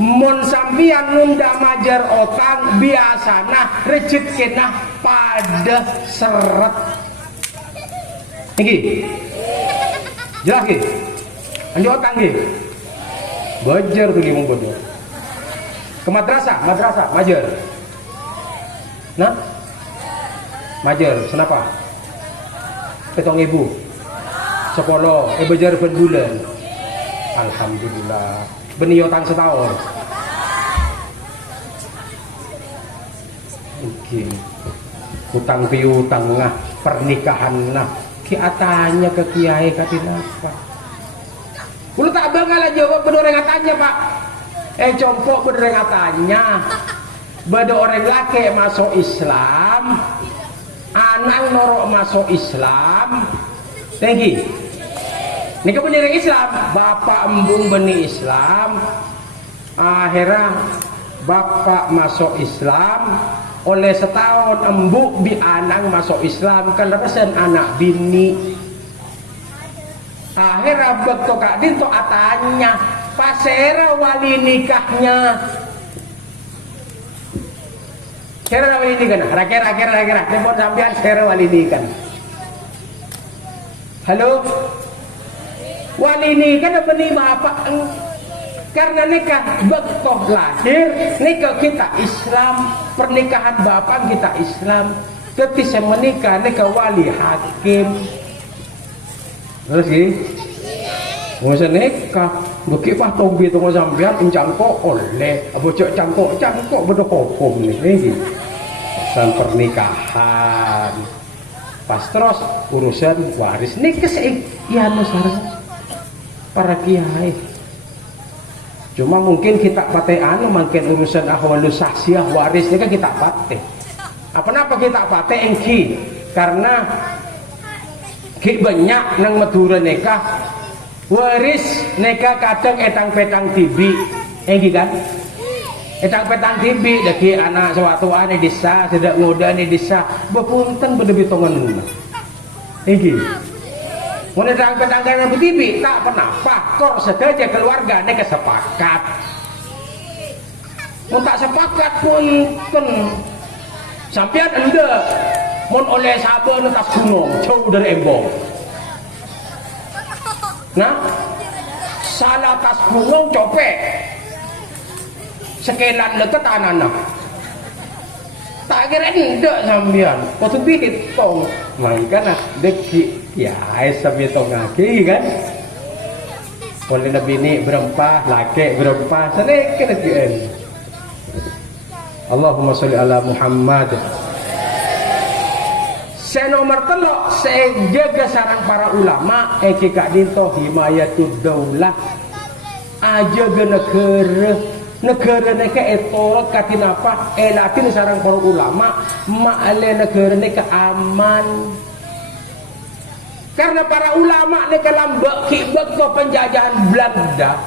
mon sampian nunda majar otang biasana recit kena pada seret ini jelas ki andi otang ki bajar tuli mong bodoh ke madrasah majar nah majar kenapa petong ibu sekolah bejar ben bulan alhamdulillah beniyo tang setahun mungkin hutang piutang nah pernikahan nah kiatanya ke kiai katinapa lu tak bangala jawab bener yang tanya pak compok bener yang tanya beda orang laki masuk Islam, anak norok masuk Islam, tinggi. Ini kebenaran Islam, bapak embung benih Islam, akhirnya bapak masuk Islam, oleh setahun embuk bi anak masuk Islam, kan resen anak bini. Akhirnya betul kak dinto atanya, pasera wali nikahnya. Kira wali nikah, kira, telepon sampean sera wali nikah. Halo. Wali nikah benih bapak karena nikah betul lahir nikah kita Islam, pernikahan bapak kita Islam, ketika menikah nikah wali hakim. Terus sih nggak nikah bukit patung gitu nggak sampean encangkok oleh bocok cangkok bedo hukum nih urusan pernikahan pas terus urusan waris nikah sih ya sekarang para kiai. Cuma mungkin kita pakai mungkin urusan ahwalus saksiah waris ini kan kita pakai. Apa kita pakai engki? Karena ki banyak nang Madura nikah waris nikah kadang etang petang tibi, engki kan? Etang petang tibi daki anak sewaktu ane desa sedak ngoda ane desa bepunten berdebit tongan engki. Mulai petangga yang betibi tak pernah faktor sedaja keluarga ini kesepakat. Mau tak sepakat pun sampean ende mon oleh sabun atas gunung jauh dari embong. Nah, salah atas gunung copek sekelan leket anak-anak. Tak kira ende sampean, waktu dihitung, makanya deki. Ya, sampai tong lagi kan. Oleh nabi ini berempah, laki berempah, sedikit lagi. Allahumma sholli ala Muhammad. Senomor telok, sejaga sarang para ulama, kak dinto himayatud daulah, aja ke negara neka etorot katin apa, latin sarang para ulama, ma'ale negara neka aman. Karena para ulama ni kalambak kibak ke penjajahan Belanda,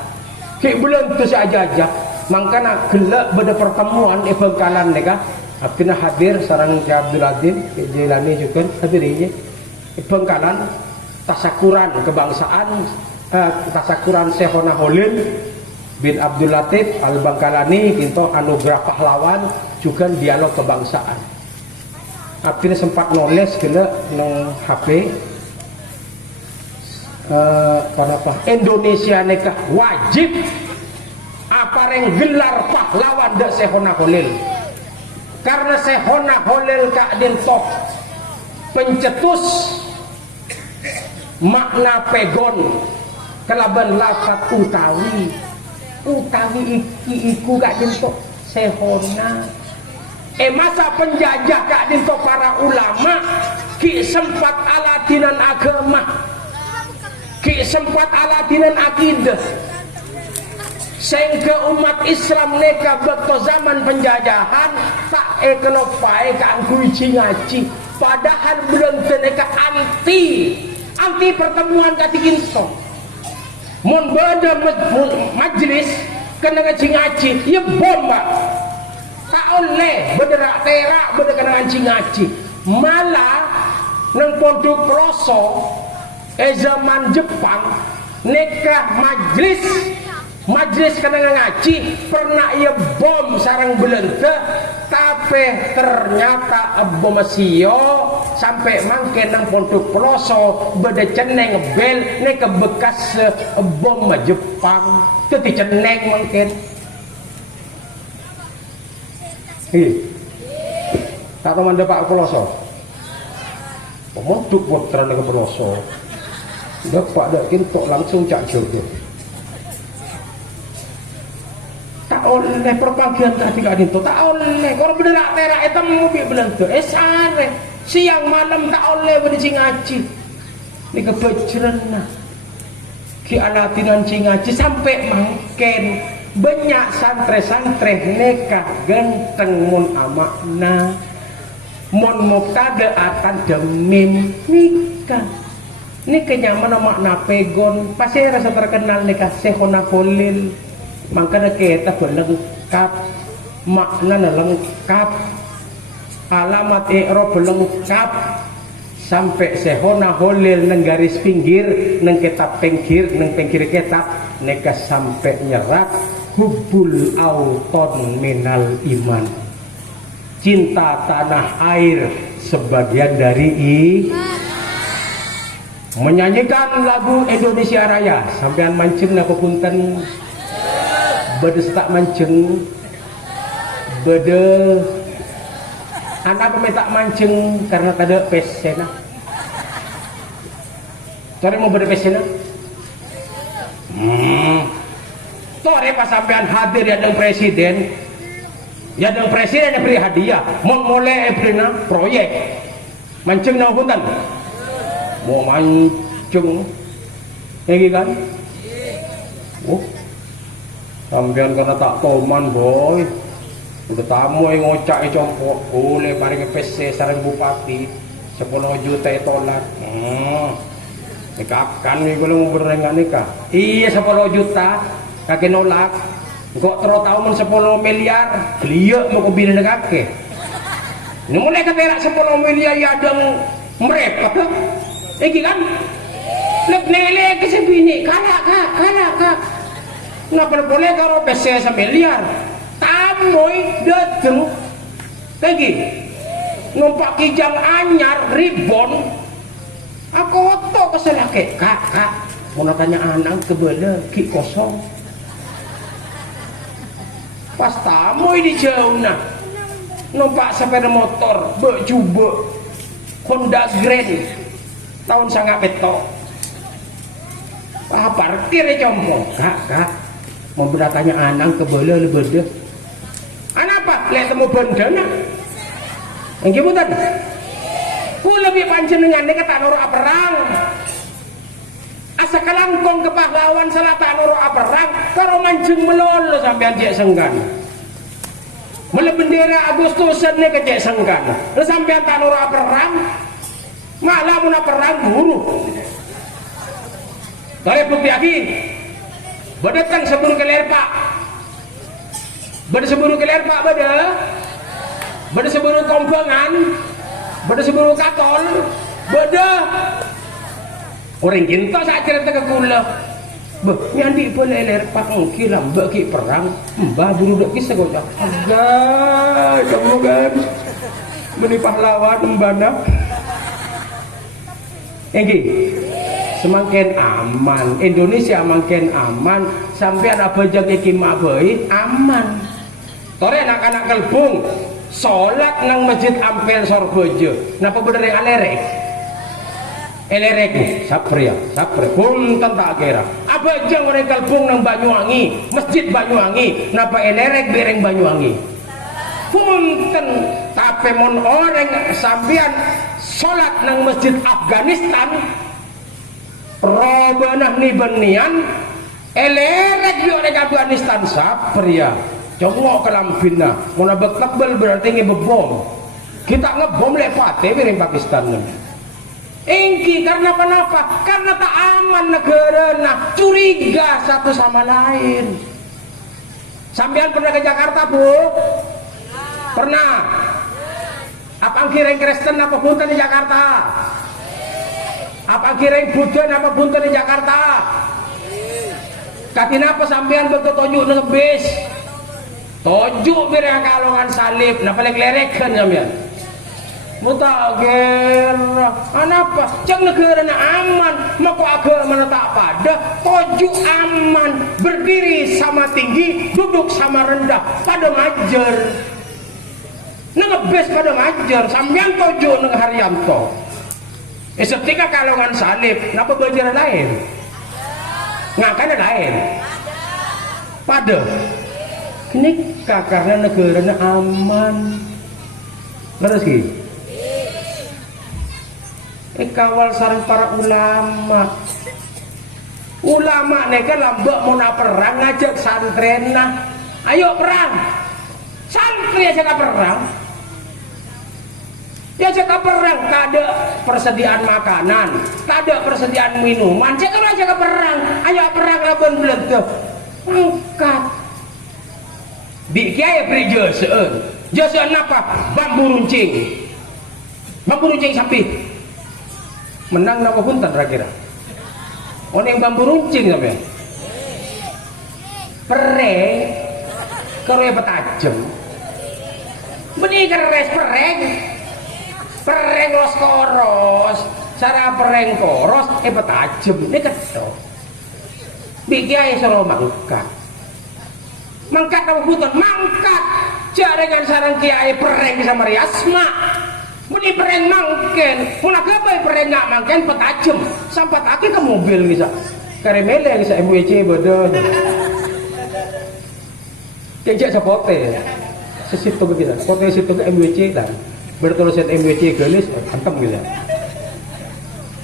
kiblan tu sajajah, makana gelak pada pertemuan Bengkalan ni kah, akhirnya hadir sarang Abdul Adil, Jilani juga hadirnya Bengkalan, tasakuran kebangsaan, tasakuran Syekhona Holil bin Abdul Latif Al Bengkalani, itu anugerah pahlawan juga dialog kebangsaan. Akhirnya sempat nulis gelak nang HP. Kenapa Indonesia nikah wajib apa yang gelar pahlawan dak Syekhona Holil karena Syekhona Holil kak dintok pencetus makna pegon kelaban lafat utawi iki iku kak dintok Syekhona masa penjajah kak dintok para ulama ki sempat alatinan agama ki sempat alatinan akidah sehingga umat Islam neka waktu zaman penjajahan tak kena pae ka angkuici ngaci padahal belum teneka anti pertemuan katikin to mun beda majlis kena ngaci ya bomba tak oleh bederak terak beda kena ngaci malah nang pondok Ploso zaman Jepang nikah majlis kena ngaji pernah ia bom sarang Belanda tapi ternyata bom sio sampai mangke nang pondok Ploso beda ceneng bel nikah bekas bom Jepang teti ceneng mangke tak tahu manda Pak Ploso pemoduk buat terang ke Ploso dapat dak kintok langsung cak jodoh. Tak oleh perpagian tadi kak dinto, tak oleh. Kalau benerak terak itu mobil Belanda, sare siang malam tak oleh berdisi ngaji. Ini kebejrena. Ki alatinan ngaji sampai mangken banyak santri-santri nikah genteng mun amakna mon mubtada akan demim nikah nyaman makna pegon pasti rasa terkenal nikah Syekhona Khalil makanya kita lengkap makna lengkap alamat i'rab lengkap sampai Syekhona Khalil nang garis pinggir nang kitab pinggir nang pinggir kitab nikah sampai nyerat hubbul auton minal iman, cinta tanah air sebagian dari menyanyikan lagu Indonesia Raya sampean mancing napa punten bedes tak mancing bede anak pemetak mancing karena tadi pesena tore mau bede pesena tore pas sampean hadir ya dengan presiden yang beri hadiah mau mulai ebrina proyek mancing nama punten mau mancing ini kan oh sampean karena tak toman boy udah tamu yang ngocak compok boleh paling PC sarang bupati 10 juta tolak nikahkan nih kalau mau berenang nikah iya 10 juta kakek nolak kok terus tahu men 10 miliar beliau mau kebina kakek ini mulai keterak 10 miliar ya dong merepot iki kan lek lele ke sebini kalak kak ngapa boleh kalau PC 1 miliar tamoy dateng lagi numpak kijang anyar ribon aku oto kesalah kak mau tanya anak kebele ki kosong pas tamoy di jauh nah numpak sepeda motor bejubek Honda Grand tahun sangat petok parkir ya compong kak mau bertanya anak kebele lebede anak apa lihat temu bandana yang gibutan ku lebih panjenengan ini kata noro perang asa kelangkong ke pahlawan salah tak noro perang karo mancing melolo sampai anjek senggan mele bendera Agustusan ini kejek senggan sampai tak noro perang malah muna perang buruh dari bukti lagi berdatang sebelum keler pak sebelum keler pak beda sebelum kombangan beda sebelum katol beda orang kita saat cerita ke kula nyandi boleh ler pak ngkilam bagi perang mbah buru dok kisah kok agak kamu kan meni pahlawan mbana engki semakin aman Indonesia makin aman sampai ada bajak iki mabai aman tore anak-anak kelbung sholat nang masjid Ampel Sorbojo napa bener yang elerek sapri punten tak kira abajang orang kelbung nang Banyuwangi masjid Banyuwangi napa elerek bereng Banyuwangi punten tapi mon orang sampean sholat nang masjid Afghanistan robanah ni benian elerek di orang Afghanistan sapria congok kelambina mau nabek tebel berarti ngebom kita ngebom lepate miring Pakistan ingki karena apa? Karena tak aman negara nah curiga satu sama lain sampean pernah ke Jakarta bu? Pernah apa kira Kristen apa punten di Jakarta? Apa kira Buddha apa punten di Jakarta? Katina apa sampean bentuk tojuk nang bis tojuk birang kalongan salib nah paling lerekan sampean mutager anapa cang negara na aman maka agama tak pada tojuk aman berdiri sama tinggi duduk sama rendah pada majer ngebes pada majer sampean tojuk nang Haryanto setika kalongan salib napa bajaran lain ngakana lain pada nikah karena negaranya aman terus kawal sareng para ulama ulama neka lambak mau perang ngajak santren nah ayo perang santri aja perang ya jaga perang kada persediaan makanan kada persediaan minuman jaga perang ayo perang laban belenteh angkat bikiai beri jasa apa bambu runcing sapi menang nama punten kira-kira orang yang bambu runcing sampai pereng kalau petajem benih keres pereng los koros cara pereng koros petajem ini ketok bikiai selalu mangkat nama punten mangkat jaringan sarang kiai pereng bisa meriasma muni pereng mangken pula gabai pereng gak mangken petajem sampai kaki ke mobil bisa karemele bisa MWC bodoh kejak sepote sesitu begitu pote situ ke MWC dan berterusan MWC gelis antem gitu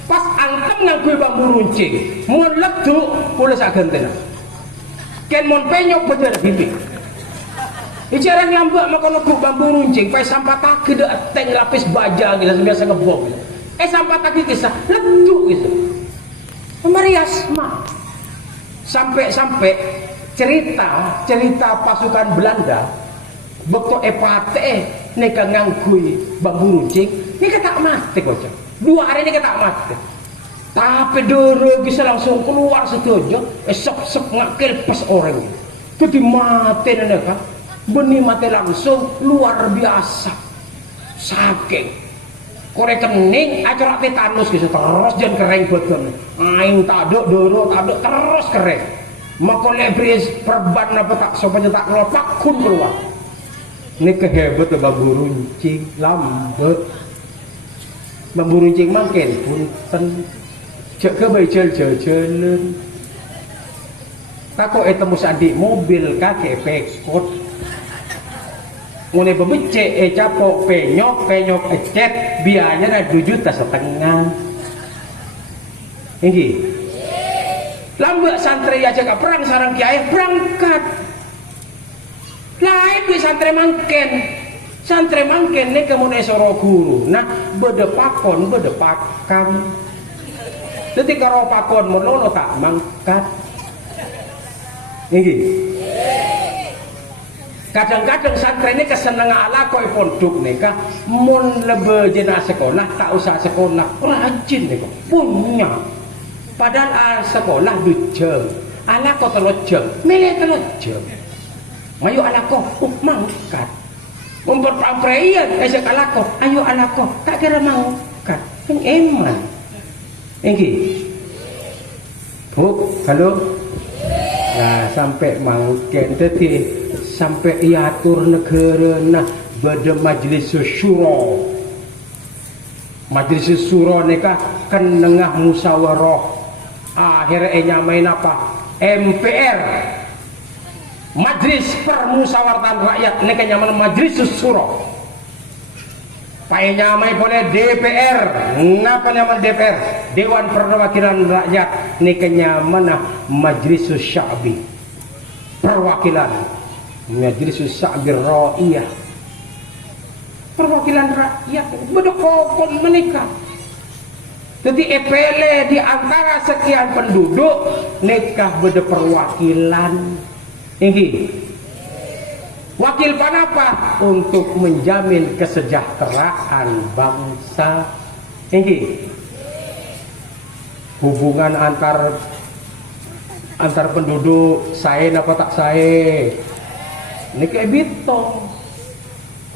pas antem nganggo bambu runcing mun leduk pula sak gentena ken mon penyok bener bibi bicara ngambak maka nunggu bambu runcing pai sampai kaki dah teng lapis baja gitu biasa ngebom sampai kaki kisah leduk gitu meriasma sampai cerita pasukan Belanda bekto epate neka ngangkui bambu runcing ini tak mati kok 2 hari ini tak mati tapi dulu bisa langsung keluar setuju esok ngakil pas orang itu dimati neka benih mati langsung luar biasa saking korek kening acara tetanus gitu terus jangan kering betul aing tak ada doro tak ada terus kering maka lebris perban apa tak sopannya tak ngelopak kun keluar ini kehebat bambu runcing lambe bambu runcing makin punten cek ke jalan tak kok tembus adik mobil kakek pekot mulai pembecek capok penyok ecet biayanya 2,5 juta ini lambak santri aja gak perang sarang kiai berangkat lain di santri mangken ini kemudian soro guru nah bedepakan jadi kalau pakon melono tak mangkat ini kadang-kadang santri ini kesenangan ala koi pondok neka mun lebe jenah sekolah tak usah sekolah rajin neka punya padahal sekolah 2 jam ala kok 3 jam milih 3 jam ayo ala kok mangkat memperpampreyan esek ala kok ayo ala kok tak kira mangkat yang eman ini halo nah sampai mangken tadi sampai iatur negara nah pada majlis syuro neka kenengah musyawarah akhirnya nyamain apa MPR Majlis Permusyawaratan Rakyat neka nyaman majlis syuro pai nyamai boleh DPR ngapa nyaman DPR Dewan Perwakilan Rakyat neka nyaman majlis syabi perwakilan Majlis Sya'bir Ra'iyah perwakilan rakyat bedekokon menikah jadi EPL di antara sekian penduduk nikah beda perwakilan ini wakil panapa untuk menjamin kesejahteraan bangsa ini hubungan antar penduduk saya apa tak saya ini kayak bitong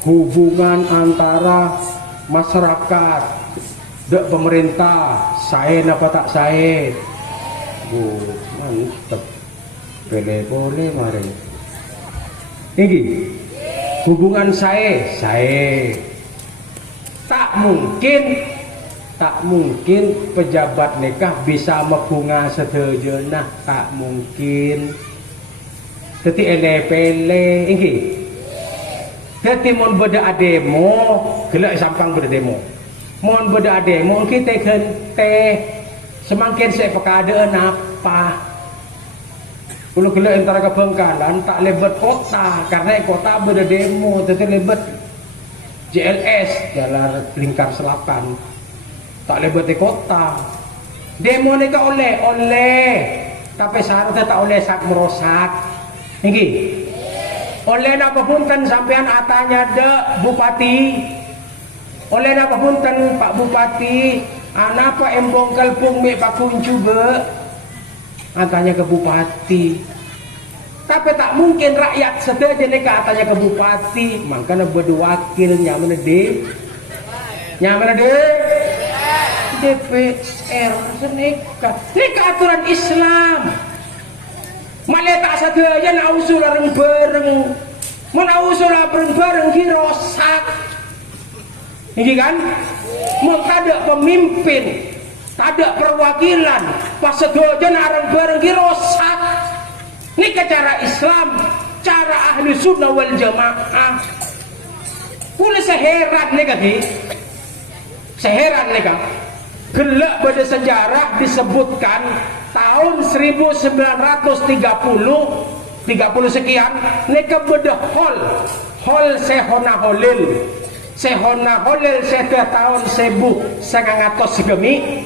hubungan antara masyarakat dan pemerintah saya apa tak saya mantep boleh mari ini hubungan saya tak mungkin pejabat nikah bisa membunga sedejana tak mungkin jadi ele-pele ini jadi mau beda demo gelak sampang beda demo mau beda demo kita gente semakin saya pekadaan apa? Kalau gelak antara ke Bangkalan tak lebat kota karena kota berdemo tetap lebat JLS Jalan Lingkar Selatan tak lebat di kota demo ni oleh tapi seharusnya tak oleh sak merosak ini oleh napa punten sampean atanya de bupati oleh napa punten Pak Bupati anapa embong kalpung me pakun coba atanya ke bupati tapi tak mungkin rakyat sedaja ni katanya ke bupati makanya berdua wakil nyaman DPR senika ini aturan Islam malah tak sedaja nak usul bareng mau usul bareng dirosak ini kan mau ada pemimpin tak ada perwakilan pas sedaja nak bareng dirosak ini cara Islam cara ahli sunnah wal jamaah pula seheran gelak pada sejarah disebutkan tahun 1930 sekian neka beda hol Sehona Holil tahun 1900 segemi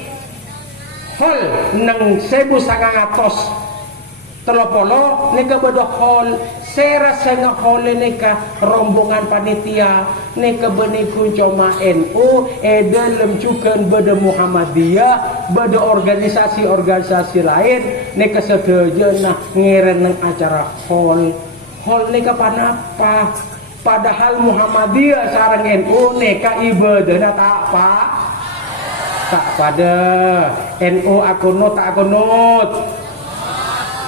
hol neng 1900 telopolo neka beda hol serasa ngahole neka rombongan panitia neka beni kuncoma NU dalam juga beda Muhammadiyah beda organisasi lain neka sedaja nah ngeren acara hol neka panapa padahal Muhammadiyah sarang NU neka ibadahna tak pada NU akunut tak akunut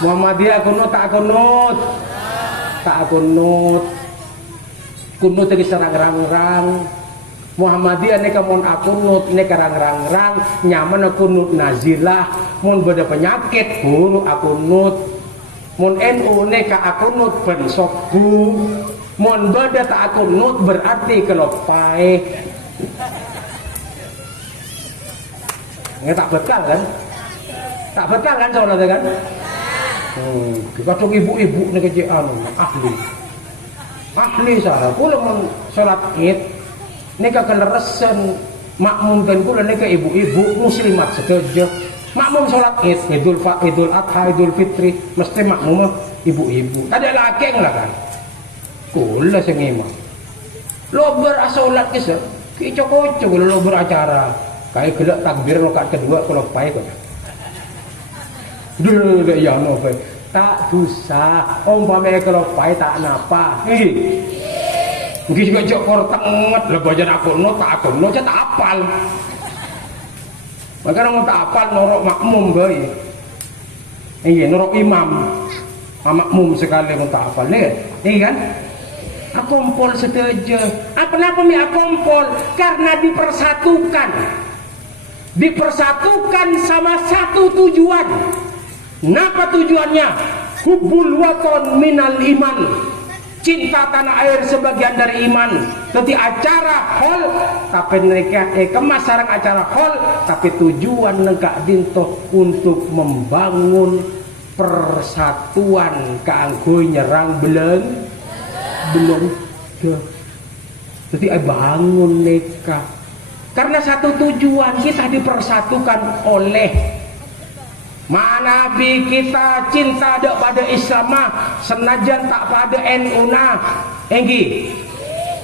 Muhammadiyah tak kunut lagi serang-rang Muhammadiyah neka mon akunut neka rang-rang nyaman akunut nazilah mon beda penyakit guru akunut mon NU neka akunut pensokku mon beda tak akunut berarti kelopai nggak tak betul kan saudara kan kadang ibu-ibu ni kerja ahli sah pula sholat id ni keleresan makmum kan pula ni ibu-ibu muslimat setuju makmum sholat id idul adha idul fitri mesti makmum ibu-ibu ada laki lah kan pula sengima lo berasolat kisah kicok-kocok lo beracara kayak gelak takbir rokaat kedua kalau payah kan dulu ya no tak dosa umpamanya kalau pai tak napa mungkin juga jok kortanget lebajan aku no tak apal makanya mau tak apal norok makmum boy norok imam makmum sekali mau tak apal nih kan akompol setuju kenapa mi akompol karena dipersatukan sama satu tujuan. Napa tujuannya? Hubbul waton minal iman, cinta tanah air sebagian dari iman. Jadi acara hol tapi mereka kemas sarang acara hol tapi tujuan negak dintoh untuk membangun persatuan keanggo nyerang beleng jadi bangun neka karena satu tujuan kita dipersatukan oleh Nabi kita cinta ada pada Islam senajan tak pada NU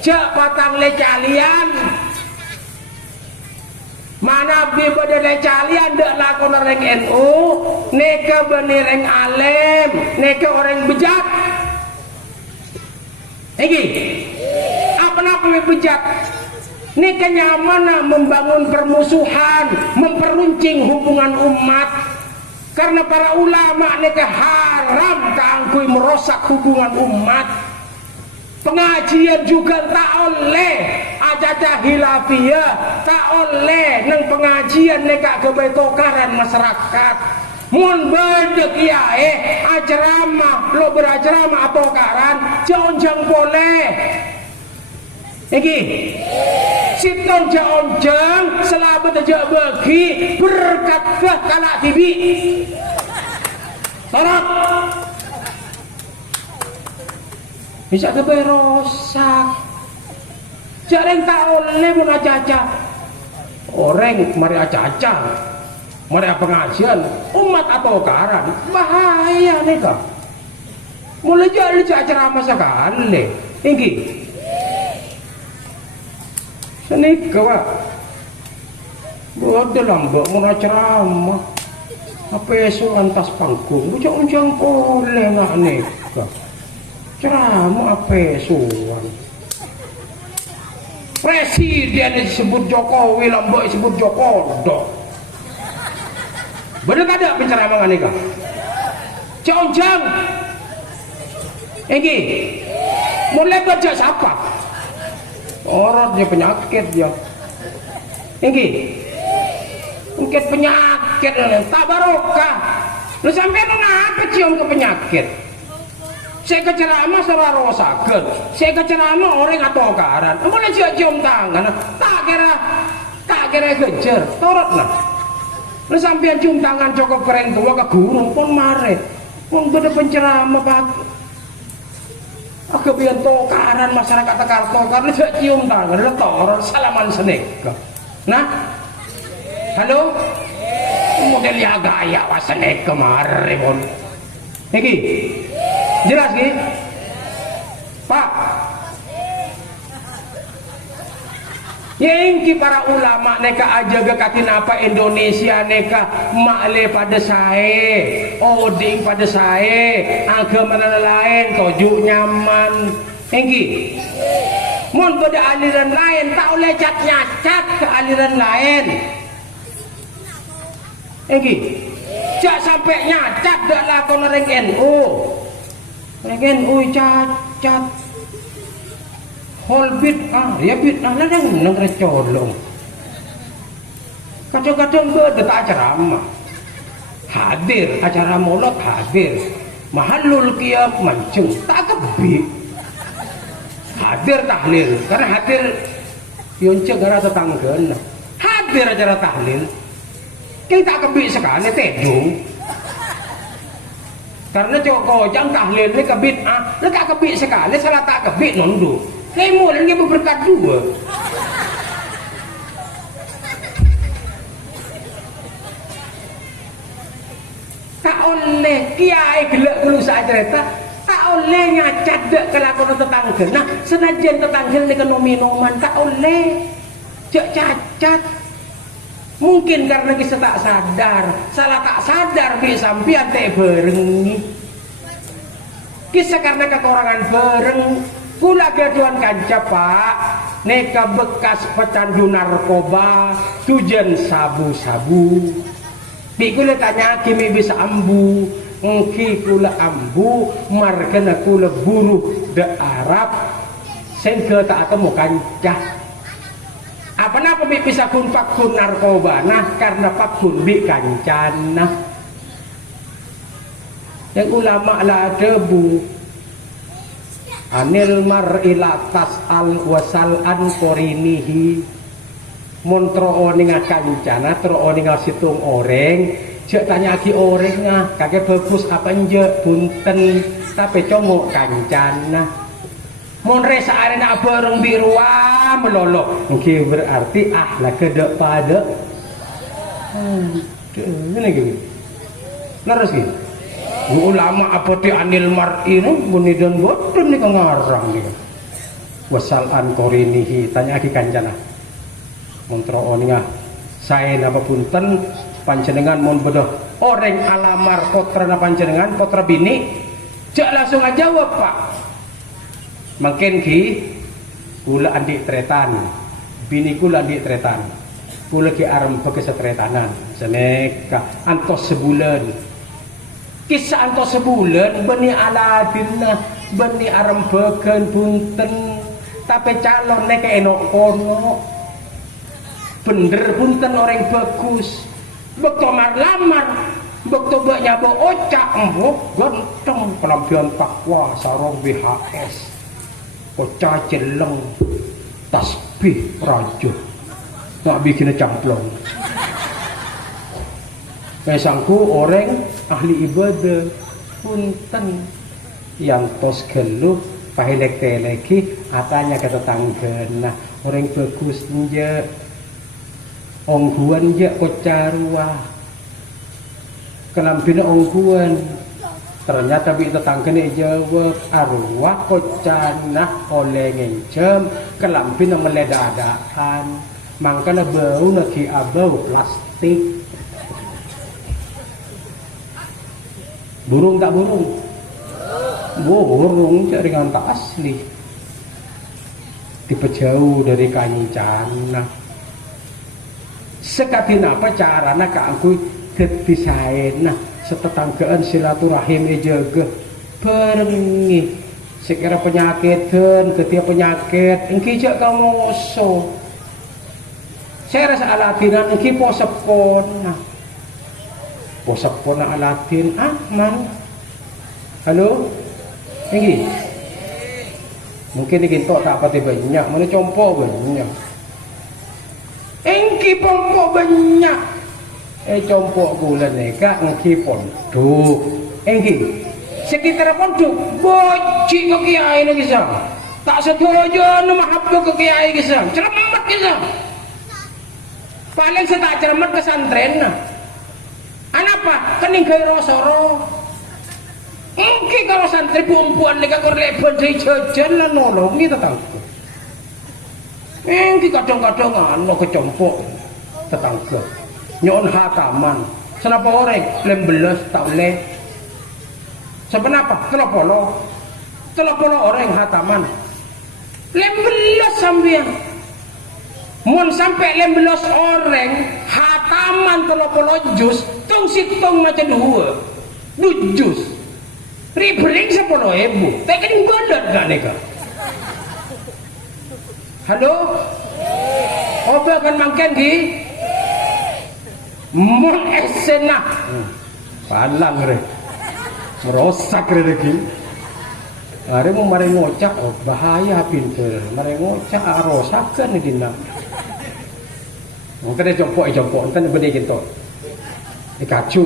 cek patang lecalian Nabi pada lecalian dak lakon orang NU neka benereng alim neka orang bejat apa namanya bejat neka nyaman membangun permusuhan memperuncing hubungan umat. Karena para ulama neka haram keangkui merosak hubungan umat. Pengajian juga tak oleh ajadah hilafiyah, tak oleh neng pengajian neka kebetokaran masyarakat. Mun bedek yae ajarama lo berajarama atau karan jonjang boleh. Siton jaonjang selamat aja bagi berkat ke kalak tibi Sorot. Bisa keberosak. Jarang tak oleh mun aja-aja. Orang mari aja-aja. Mari pengajian umat atau karan bahaya nih kak. Mulai jadi ceramah sekali. Tinggi. Seni kawak. Bodoh lah mbak mau ceramah. Apa esok antas panggung? Ujang-ujang boleh nggak nih kak? Ceramah apa esok? Presiden disebut Jokowi, Lombok disebut Jokodo. Bener tak ada penceramah nih kak? Ujang. Ini mulai baca siapa? Orang dia penyakit dia. Ini mungkin penyakit tak barokah. Lu sampai apa cium ke penyakit? Saya keceramah secara rosakan. Saya keceramah orang atau karan. Mulai cium tangan. Tak kira kejar. Torot lah. Lu sampai cium tangan cukup keren tua ke guru pun marah. Pun beda penceramah bagus. Aku biar tokaran masyarakat tekar tokar dia cium tangan, dia orang salaman senek. Nah, halo, model ya gaya wasenek kemarin pun. Ini jelas ni, Pak. Yang para ulama neka aja gakatin apa Indonesia neka makle pada saya, oding pada saya, agama lain tojuk nyaman. Engki, mun pada aliran lain tak oleh cat nyacat ke aliran lain. Engki, jak sampai nyacat dak lakon orang NU, orang NU cacat. Hol bid'ah, ya bid'ah lah nang recolong. Kadang-kadang beda tak ceramah. Hadir acara maulid hadir. Mahallul qiyam mancung tak kebi. Hadir tahlil, karena hadir yonce gara tetangga. Hadir acara tahlil. Kita tak kebi sekali tedung. Karena Joko jang tahlil ni kebid'ah, lu tak kebi sekali salah tak kebi nundu. Kemo lagi berberkat dua. Tak oleh kiai gelak dulu saat cerita. Tak oleh ngacat dek kelakuan tetangga. Nah senajan tetangga ni kena minuman tak oleh. Cek cacat. Mungkin karena kita tak sadar, salah tak sadar di sampian teh berengi. Kisah karena kekurangan bereng. Kula gaduhan kanca pak, neka bekas pecandu narkoba, tujuan sabu-sabu. Bi kula tanya kimi bisa ambu, engki kula ambu, markena kula buruh de Arab, sengke tak temu kanca. Apa napa bi bisa kun pakun narkoba? Nah karena pakun bi kancana. Yang ulama lah debu. Anil mar'ila tas'al wasal an korinihi montro oninga kancana tro oninga situng oreng cek tanya ki oreng kakek bagus apa nje punten tapi congok kancana mon resa arena bareng birua melolok mungkin berarti lah kedek pada ini gini laras gini ulama apa ti anil mar'i nu bunidan boten ni kangarang ni wasalan korinihi tanya ki kancana montro oninga sae napa punten panjenengan mon bedoh orang alamar kotra na panjenengan kotra bini cek langsung aja jawab pak makin ki kula andik tretan bini kula andik tretan kula ki arem pekesetretanan seneka antos sebulan kisah antos sebulan beni Aladin beni arembeken punten tapi calon neka enok kono bener punten orang bagus bekto lamar bekto banyak ocak empuk ganteng kelampian takwa sarong BHS ocak celeng tasbih rajo tak bikin camplong mesangku orang ahli ibadah punten yang tos geluh pahilek teleki atanya ke tetangga nah orang bagus nje ongguan je kocarua kelampina ongguan ternyata bi tetanggane jawab arwah kocanah oleh ngencem kelampina meledadakan mangkana bau lagi abau plastik burung tak burung burung jaringan tak asli tipe jauh dari kancana sekatin apa carana keangkui kebisain nah setetanggaan silaturahim jaga berengi sekira penyakit dan ketika penyakit engki jak kamu so saya rasa alatinan engki posepon nah posepon alatin man halo engki mungkin engki tok tak pati banyak mana compo banyak engki pompo banyak compok bulan neka ngki pondok engki sekitar pondok boci ke kiai lagi sam tak setuju nama habbo ke kiai kisam cermat kisam paling saya tak cermat ke santren nah anapa kening kaya rosoro engki kalau santri perempuan neka korleban dari jajan lah nolongi tetangga engki kadang-kadang anu kecompok tetangga nyon hataman senapa orang lembeles tak boleh sebenapa telopolo orang hataman lembeles sampean mun sampai lembeles orang hataman telopolo jus tung situng macam dua jus ribring 10.000 tekin badat gak neka halo obat kan mangken di mun esena palang re merosak re lagi are mau mari ngocak oh, bahaya pinter mari ngocak arosakan di dina mungkin jompok kan bede gitu dikacu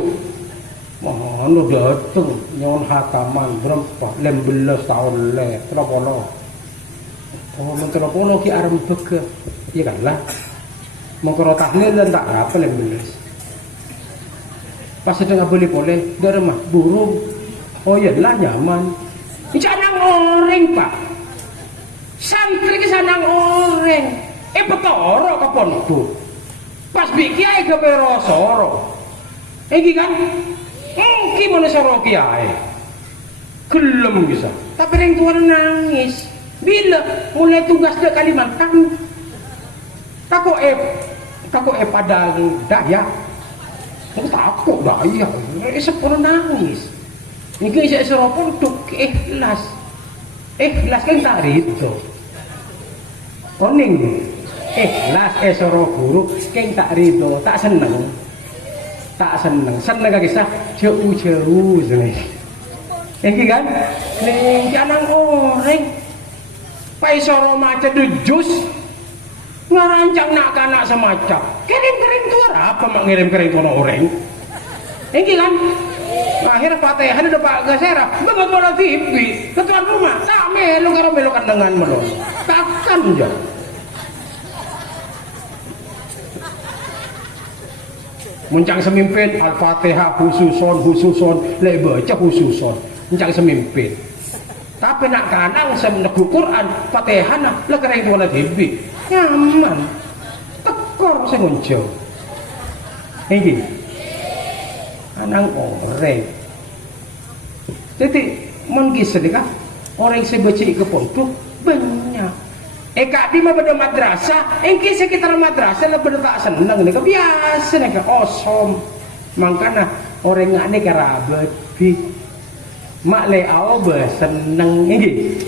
mohon dateng nyon hataman berapa 16 tahun le terpolo oh mentropolo ki arem bege iya kan lah mengkoro tahlil dan tak apa 16 pas sedang boleh dari mah burung oh iya lah nyaman ini sanang orang pak santri ke sanang orang petoro ke pondok pas bikiai ke perosoro ini kan gimana soro kiai gelem bisa tapi yang tua nangis bila mulai tugas dia Kalimantan takut pada daya aku takut daya sepuluh nangis ini saya suruh pondok ikhlas kan tak rito koning ikhlas suruh guru kan tak rito tak seneng gak kisah jauh ini kan ini jangan orang pai suruh macam jus ngarancang nak kanak semacam kirim tuh apa mak ngirim tuh orang ini kan akhirnya Fatihah ada Pak Gasera banget bola TV ketuan rumah tak melu karo melukan dengan melu takkan aja muncang semimpin Al-Fatihah khususon le baca khususon muncang semimpin tapi nak kanang semeneguh Quran Fatihah lah kering bola TV nyaman tekor saya muncul ini anang orang jadi mungkin sedekah orang saya baca ke pondok banyak kak di mah pada madrasah engki sekitar madrasah lah pada tak seneng nih kebiasa nih osom makanya orang nggak nih kerabat bi mak leau seneng ini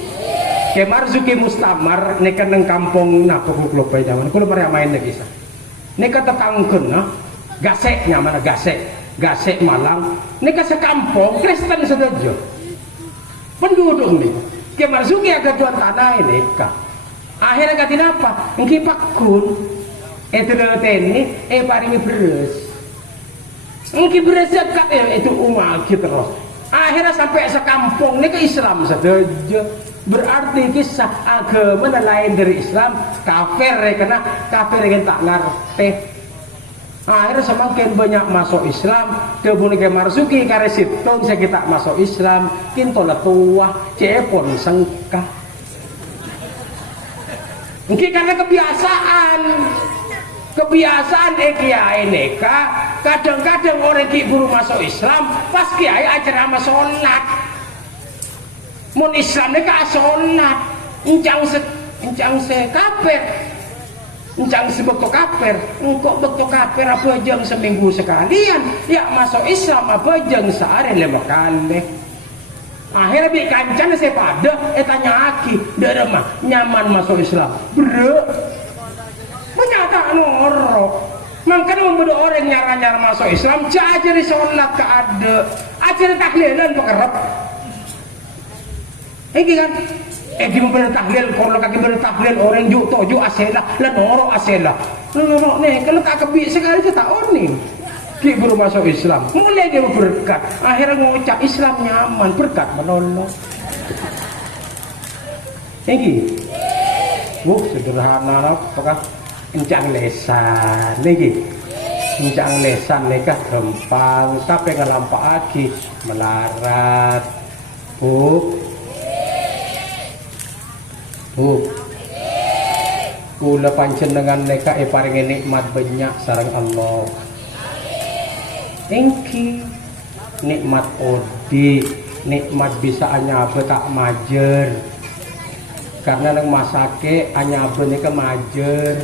kayak Marzuki Mustamar nih kan neng kampung nah pokok lupa zaman kulo pernah main lagi sah nih kata kangkun nah gaseknya mana gasek Malang nih kasih kampung Kristen sedajo penduduk nih kayak Marzuki agak tuan tanah ini kak akhirnya katin apa engki pakun itu ini paringi beres mungkin berzakat ya itu umat kita terus. Akhirnya sampai sekampung ini ke Islam saja. Berarti kisah agama lain dari Islam kafir ya, karena kafir yang tak ngerti. Akhirnya semakin banyak masuk Islam, kemudian ke marzuki kare situng saya kita masuk Islam, kinto la tua cepon sengkah. Mungkin karena kebiasaan kiai neka, kadang-kadang orang ki buru masuk Islam, pas kiai ajar sama sholat. Mun Islam neka sholat, encang se kafir. Encang sebekto kafir, engkau bekto kafir apa jeng seminggu sekalian, ya masuk Islam apa jeng sehari 5 kali. Akhirnya bi kancan saya pada, tanya aki, dari mah nyaman masuk Islam, bro. Menyata ngorok, makanya membuat orang nyara masuk Islam, ajari sholat ke ada, ajari tahlilan pekerap. Ini kan. Gimana tahlil, kalau kaki bertahlil orang juk toju asela, lan norok asela. Norok nih, kalau tak kebi sekali itu tak oni. Ki baru masuk Islam, mulai dia berkat. Akhirnya ngucap Islam nyaman, berkat menolong. Ini, sederhana, apakah encang lesan, ini, encang lesan nikah gampang, tapi ngelampak lagi melarat, kula panjenengan neka paring nikmat banyak sareng Allah. Engki nikmat odi, nikmat bisa anyabe tak majer. Karena nang masake anyabe nika majer.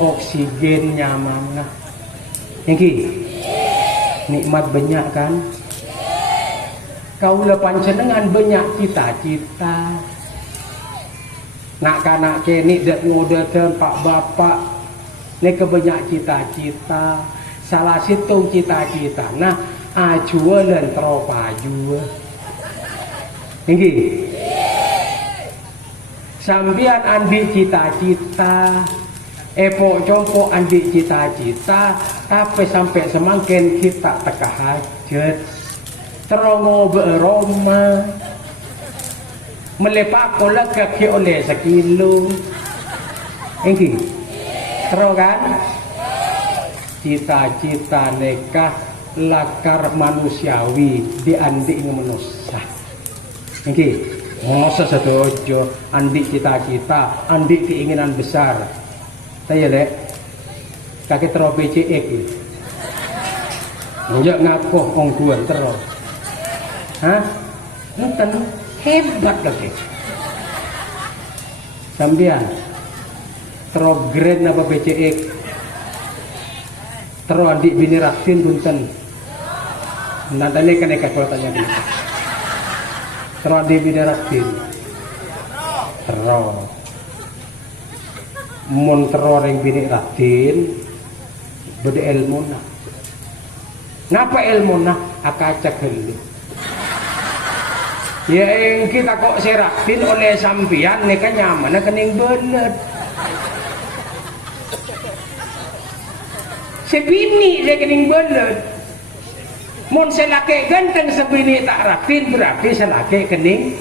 Oksigen nyaman. Engki nikmat banyak kan? Kaula panjenengan banyak cita-cita. Nak kanak kini dak ngodaten pak bapak ni kebanyak cita-cita salah situ cita-cita nah ajua dan teropaju tinggi sambian andi cita-cita epo compo andi cita-cita tapi sampai semakin kita teka hajat terongo beroma melepak kola kaki oleh sekilo ini terus kan cita-cita nekah lakar manusiawi diandi manusia ini manusia sedojo andi cita-cita andi keinginan besar saya lek kaki terus BCX nggak ngaku ongguan terus hah nonton hebat lagi sambian terogren apa BCX terus adik bini ratin punten nanti kan kalau tanya dulu terus adik bini ratin terus mun terus yang bini ratin beda ilmu nah ngapa ilmu nah akacak helu ya yang kita kok seratin oleh sampian nih kan nyaman kening bener sebini dia kening bener mun selake ganteng sebini tak ratin berarti selake kening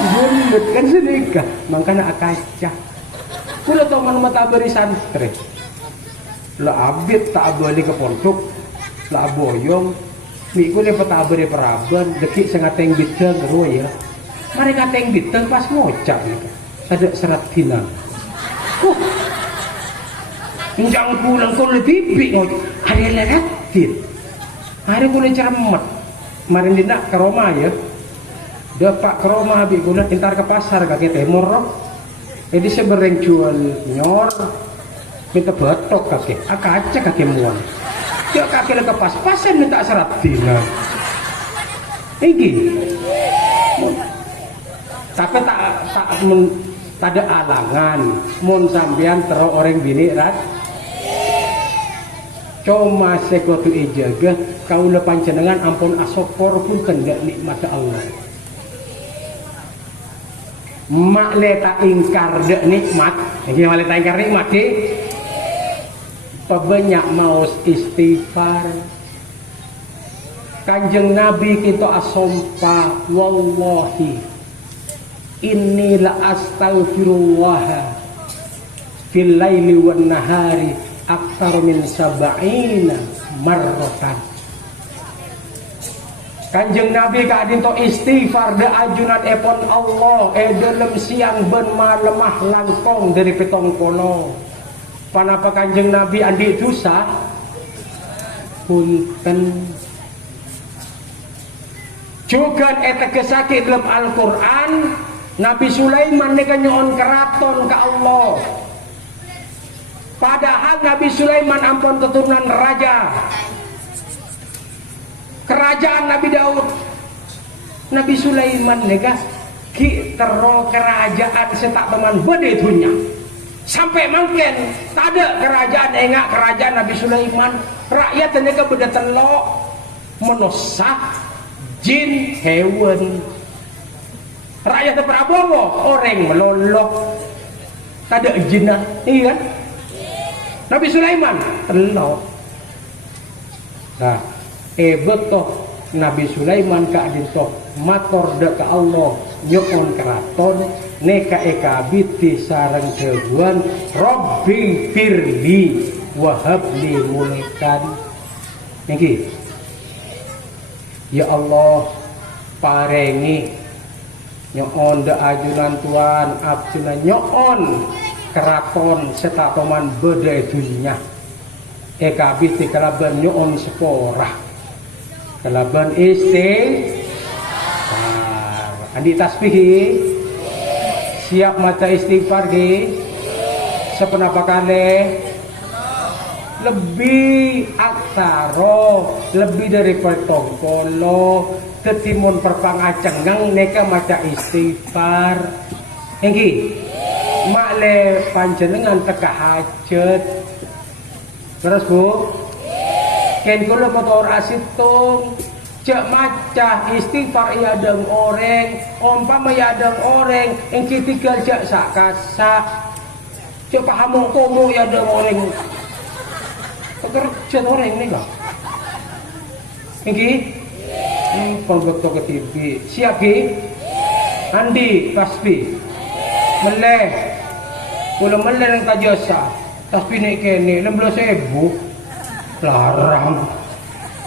bener kan sedikah makanya akacah kula tau mana mata beri santri lah abit tak boleh ke pondok lah boyong Miku ni petabari peraban, dekik sengateng biteng ya. Mereka teng biteng pas ngocap nih, ada serat tina. Jangan pulang kau lebih bik ngocap, hari leratin, hari kau ceremet. Marin dina ke Roma ya, dapat ke Roma bi guna entar ke pasar kaki timur. Jadi sebereng jual nyor, minta batok kaki, akaca kaki muan. Dia kaki lagi pas-pasan minta serat tina. Ini, tapi tak ada alangan. Mun sambian terus orang bini rat. Cuma sekutu ijaga kau lepan jenengan ampun asokor pun kendak nikmat Allah. Mak leta ingkar dek nikmat. Ini mak leta ingkar nikmat ke? Banyak mau istighfar Kanjeng Nabi kita asompa wallahi inni la astaghfirullah fil laili wan nahari aktar min sab'ina marratan. Kanjeng Nabi kadinto istighfar de ajunan epon Allah dalam siang ben malemah langkong dari petong kono. Panapa Kanjeng Nabi andi dosa punten. Juga eta kesakit dalam Al-Qur'an Nabi Sulaiman neka nyoon keraton ke Allah. Padahal Nabi Sulaiman ampun keturunan raja. Kerajaan Nabi Daud. Nabi Sulaiman neka ki tero kerajaan setak teman bede dunya. Sampai mungkin tak ada kerajaan enggak kerajaan Nabi Sulaiman. Rakyat neka beda telok menusak jin hewan. Rakyat Prabowo orang melolok tak ada jinah, iya kan? Nabi Sulaiman telok. Nah, betul Nabi Sulaiman kadinto mator de ke Allah nyokon keraton neka eka biti sareng keguan Rabbi firli wahabli mulkan. Niki ya Allah parengi nyoon de ajunan Tuhan abduna nyoon keraton serta paman beda dunia eka biti kalaban nyoon seporah kalaban andi tasbih siap maca istighfar sepenapa kali lebih aksaro lebih dari petongkolo ketimun perpangacengang neka maca istighfar engki makle panjenengan teka hajat terus Bu ken kula motor asitung cek maca istighfar iya deng oreng umpama iya deng oreng engki tinggal cek sakasa cek paham komo iya deng oreng kerja orang ini kok engki pembeto ke TV siap ki andi tasbih meleh kula meleh nang tajasa tasbih nek kene 16.000 larang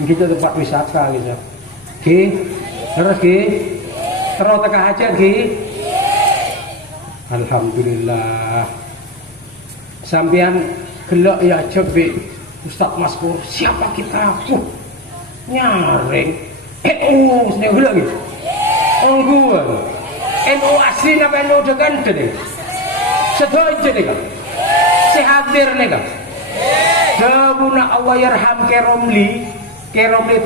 kita tempat wisata gitu ki terus ki terus teka hajat ki alhamdulillah sampean gelak ya cebik Ustaz Maskur siapa kita nyaring sini gelak gitu ongguan asli apa NU dengan deh sedojo deh kan sehadir nih kan Dabuna Allah yarham keromli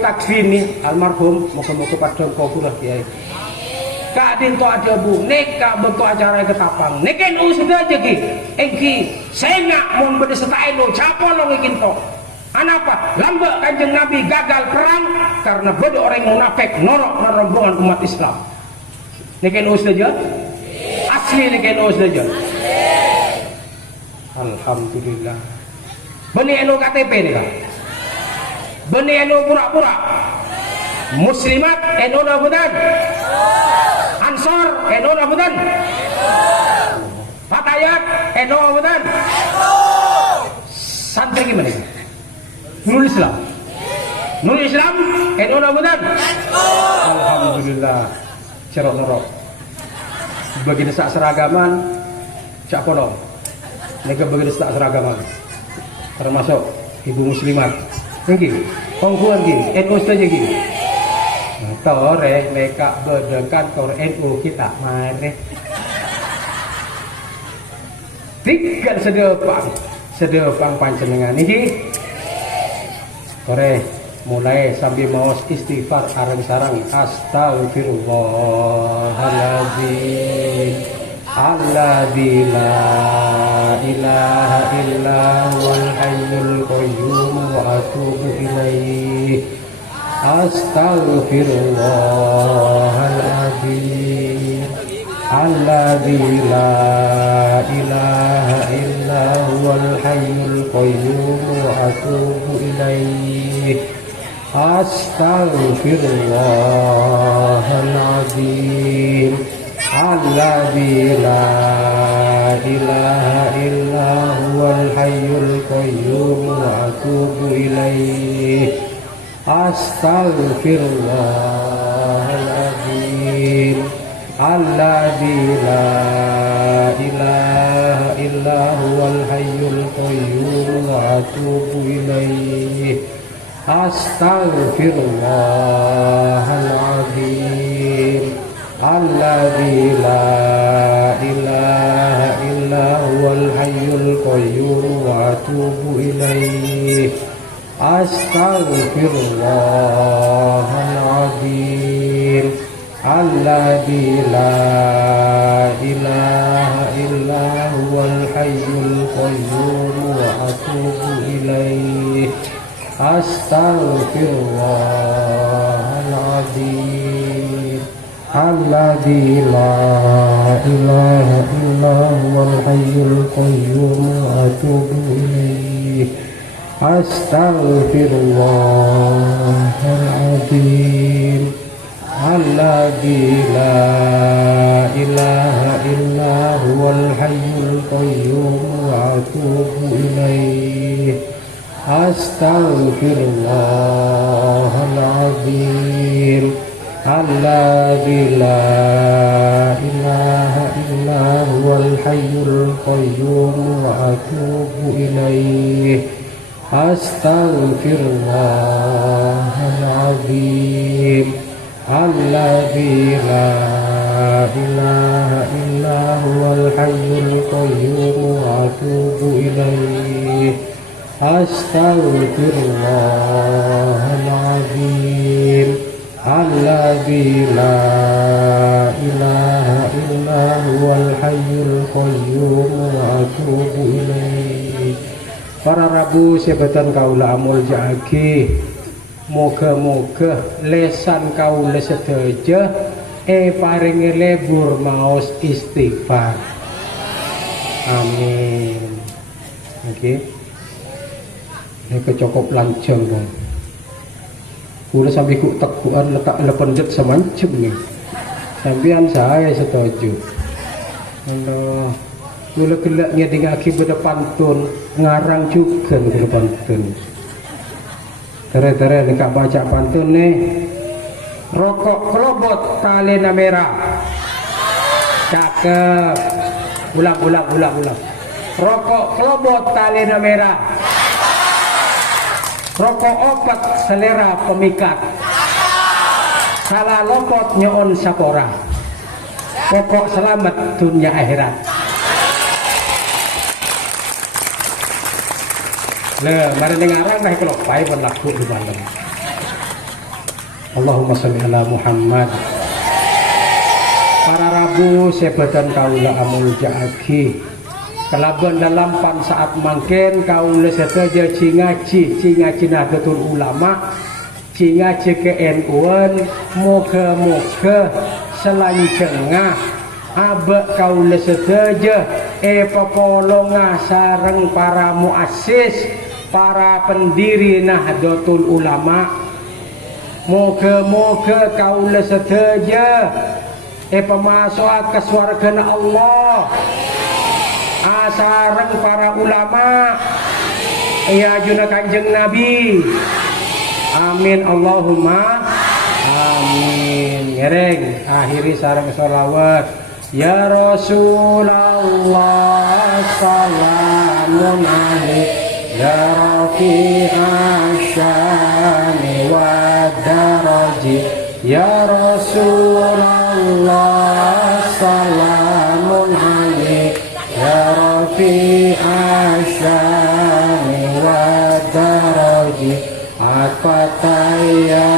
takfini almarhum moga-moga pada kubur kiai kadin to ada Bu neka bentuk acara ketapang neka NU sudah aja ki engki sengak mau beda setai lo capon lo ngikin to anapa lambak Kanjeng Nabi gagal perang karena beda orang munafik norok rombongan umat Islam neka NU saja asli neka NU saja alhamdulillah beni NU KTP nih kan beni NU pura-pura muslimat NU nabudan Ansor NU nabudan Fatayat NU nabudan santri gimana Nurul Islam NU nabudan alhamdulillah cerok norok begini sak seragaman cak kolong mereka begini sak seragaman termasuk ibu muslimat gini kongkuan gini NU saja gini tore mereka berdekat kor NU kita mari tinggal sedepang panjenengan ini kore mulai sambil mau istighfar sarang-sarang astagfirullahaladzim alladzi la ilaha illa huwal hayyul qayyum wa atubu ilaihi astaghfirullahaladzim alladzi la ilaha illa huwal hayyul qayyum wa atubu ilaihi Astaghfirullahaladzim alladzi la ilaha illa huwal hayyul qayyum wa atubu ilaih. Astaghfirullahaladzim alladzi la ilaha illa huwal hayyul qayyum wa atubu ilaih. Astaghfirullahaladzim alladzi la ilaha illa huwal hayyul qayyum wa atubu ilaih. Astaghfirullahaladzim alladzi la ilaha illa huwal hayyul qayyum wa atubu ilaih. Astaghfirullahaladzim alladzi la ilaha illa huwal hayyul qayyum wa atubu ilaih. Astaghfirullahaladzim alladzi la ilaha illa huwal hayyul qayyum wa atubu ilaih. Astaghfirullahaladzim alladzi la ilaha illa huwal hayyul qayyum wa atubu ilaih. Astaghfirullahaladzim alladzi la ilaha illa huwal hayyul qayyum wa atubu ilaih. Astaghfirullahaladzim alladzi la ilaha illa huwal hayyul qayyum wa atubu ilaih. Para rabu sebatan kaula amul jagi, moga-moga lesan kaula sedaja paringi lebur maos istighfar. Amin. Oke. Ini kecokop lancang kan. Udah sampai ku tekuan letak lepenjet semancem nih. Sampian saya setuju. Allah. Mula gelaknya dengan akibat pantun ngarang juga ke pantun. Tere-tere dekat baca pantun nih. Rokok kelobot talena merah. Cakep. Ulang. Rokok kelobot talena merah. Rokok obat selera pemikat. Salah lopot nyoon sapora. Pokok selamat dunia akhirat. Mari dengarang dah kalau pai berlaku di dalam. Allahumma sholli ala Muhammad. Para rabu sebatan kaula amul jaaki. Kelaban dalam pan saat mangken kaula sedaja cingaci Nahdlatul Ulama, cingaci ke NU-an, moga-moga selanjengah abek kaula sedaja papolonga sareng para muassis, para pendiri Nahdlatul Ulama. Moga-moga kaula sedaja pemasuat ke swargana Allah. Sareng para ulama ya juna kanjeng Nabi. Amin Allahumma amin. Ngereng akhiri sareng sholawat ya Rasulullah salamun alaik ya rafi'ash syani wa daraji ya Rasulullah salamun alaik ya rafi'ash syani wa daraji atfataya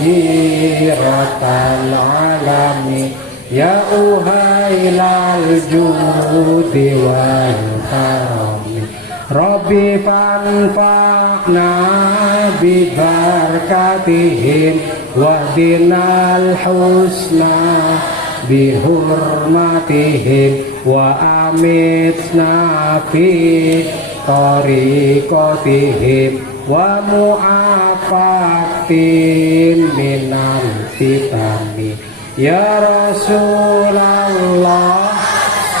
jiratal alami ya uhailal judi wal karami Rabbi fanfa'na bi barakatihim wahdinal husna bi hurmatihim wa amitna fi tariqatihim wa mu'afatin minal fitani ya Rasulullah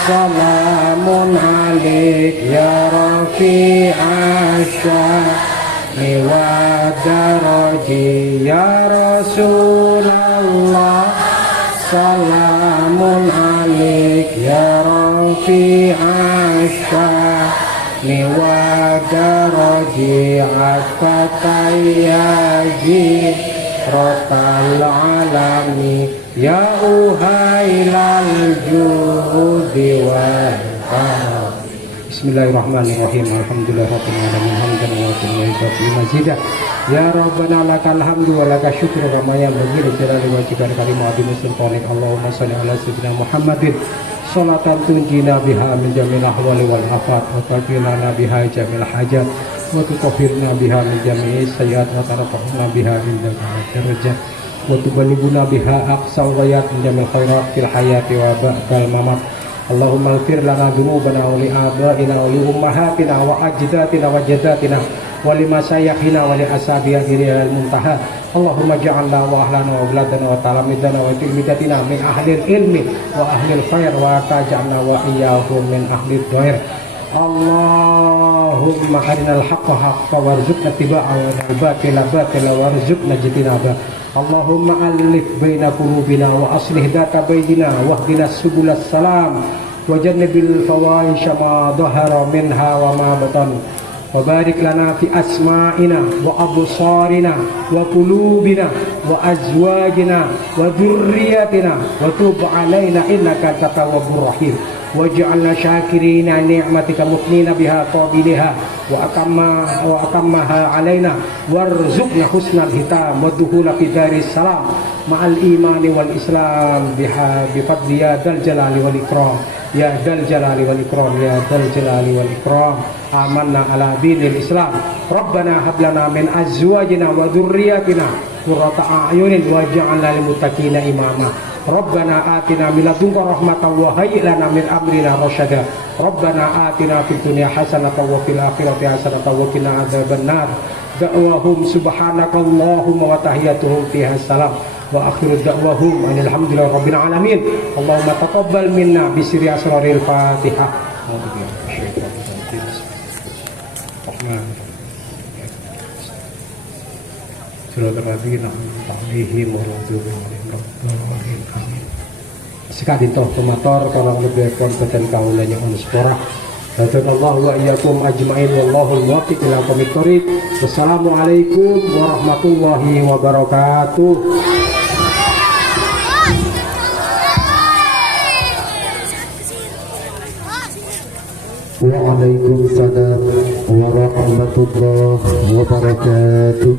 salamun alaik ya rafi'asyani wa daraji ya Rasulullah salamun alaik ya rafi'asyani wa daraji at-fatayyaji rotal alami ya uhailal judi wal karam. Bismillahirrahmanirrahim. Alhamdulillahirabbil alamin hamdan wa mazidah. Ya Rabbana lakal hamdu wa lakal syukru kama yanbaghi li jalali wajhika karim wa bi sultanik. Allahumma shalli ala sayyidina Muhammadin sholatan tunjina biha min jamil ahwali wal afat wa taqina biha jamil hajat wa tutahhirna biha min jami'i sayyi'at wa tarfa'na biha min jami'i darajat wa tuballighuna biha aqsal ghayat min jamil khairat fil hayati wa ba'dal mamat. Allahumma ighfir lana dzunubana wa li abaina wa li ummahatina wa ajdatina wa jaddatina wa li masyayikhina wa li ashabiyina al-muntaha. Allahumma ja'alna wa ahlana wa auladana wa talamidana wa tilmidatina min ahli ilmi wa ahli khair wa taj'alna wa iyyahum min ahli dhair. Allahumma arinal haqqa haqqan warzuqna ittiba'ahu wa arinal batila batilan warzuqna ijtinabah. Allahumma alif baina qulubina wa aslih data bainina wahdina subulas salam wa jannibil fawahisha ma dhahara minha wa ma batan wa barik lana fi asma'ina wa absarina wa qulubina wa azwajina wa dhurriyyatina wa tub alaina innaka antat tawwabur rahim waj'alna syakirina ni'matika muthnina biha qabiliha wa akammaha alaina warzuqna husnal hitam wa dukhula fi daris salam ma'al imani wal islam biha bifadli ya dal jalali wal ikram ya dal jalali wal ikram ya dal jalali wal ikram. Amanna ala dinil islam. Rabbana hab lana min azwajina wa dhurriyyatina qurrata a'yunin waj'alna lil muttaqina imama. Rabbana atina min ladunka rahmatan wa hayyi' lana min amrina rasyada. Rabbana atina fid dunya hasanatan wa fil akhirati hasanatan wa qina adzabannar. Da'wahum subhanakallahumma wa tahiyyatuhum fiha salam wa akhiru da'wahum alhamdulillahi rabbil alamin. Allahumma taqabbal minna bi sirri asraril Fatihah. Sekali toh pemator kalau lebih kompeten kaulanya unspora. Hadanallahu wa iyyakum ajmain wallahu muwaffiq ila aqwamit thoriq. Wassalamualaikum warahmatullahi wabarakatuh. Waalaikumsalam warahmatullahi wabarakatuh.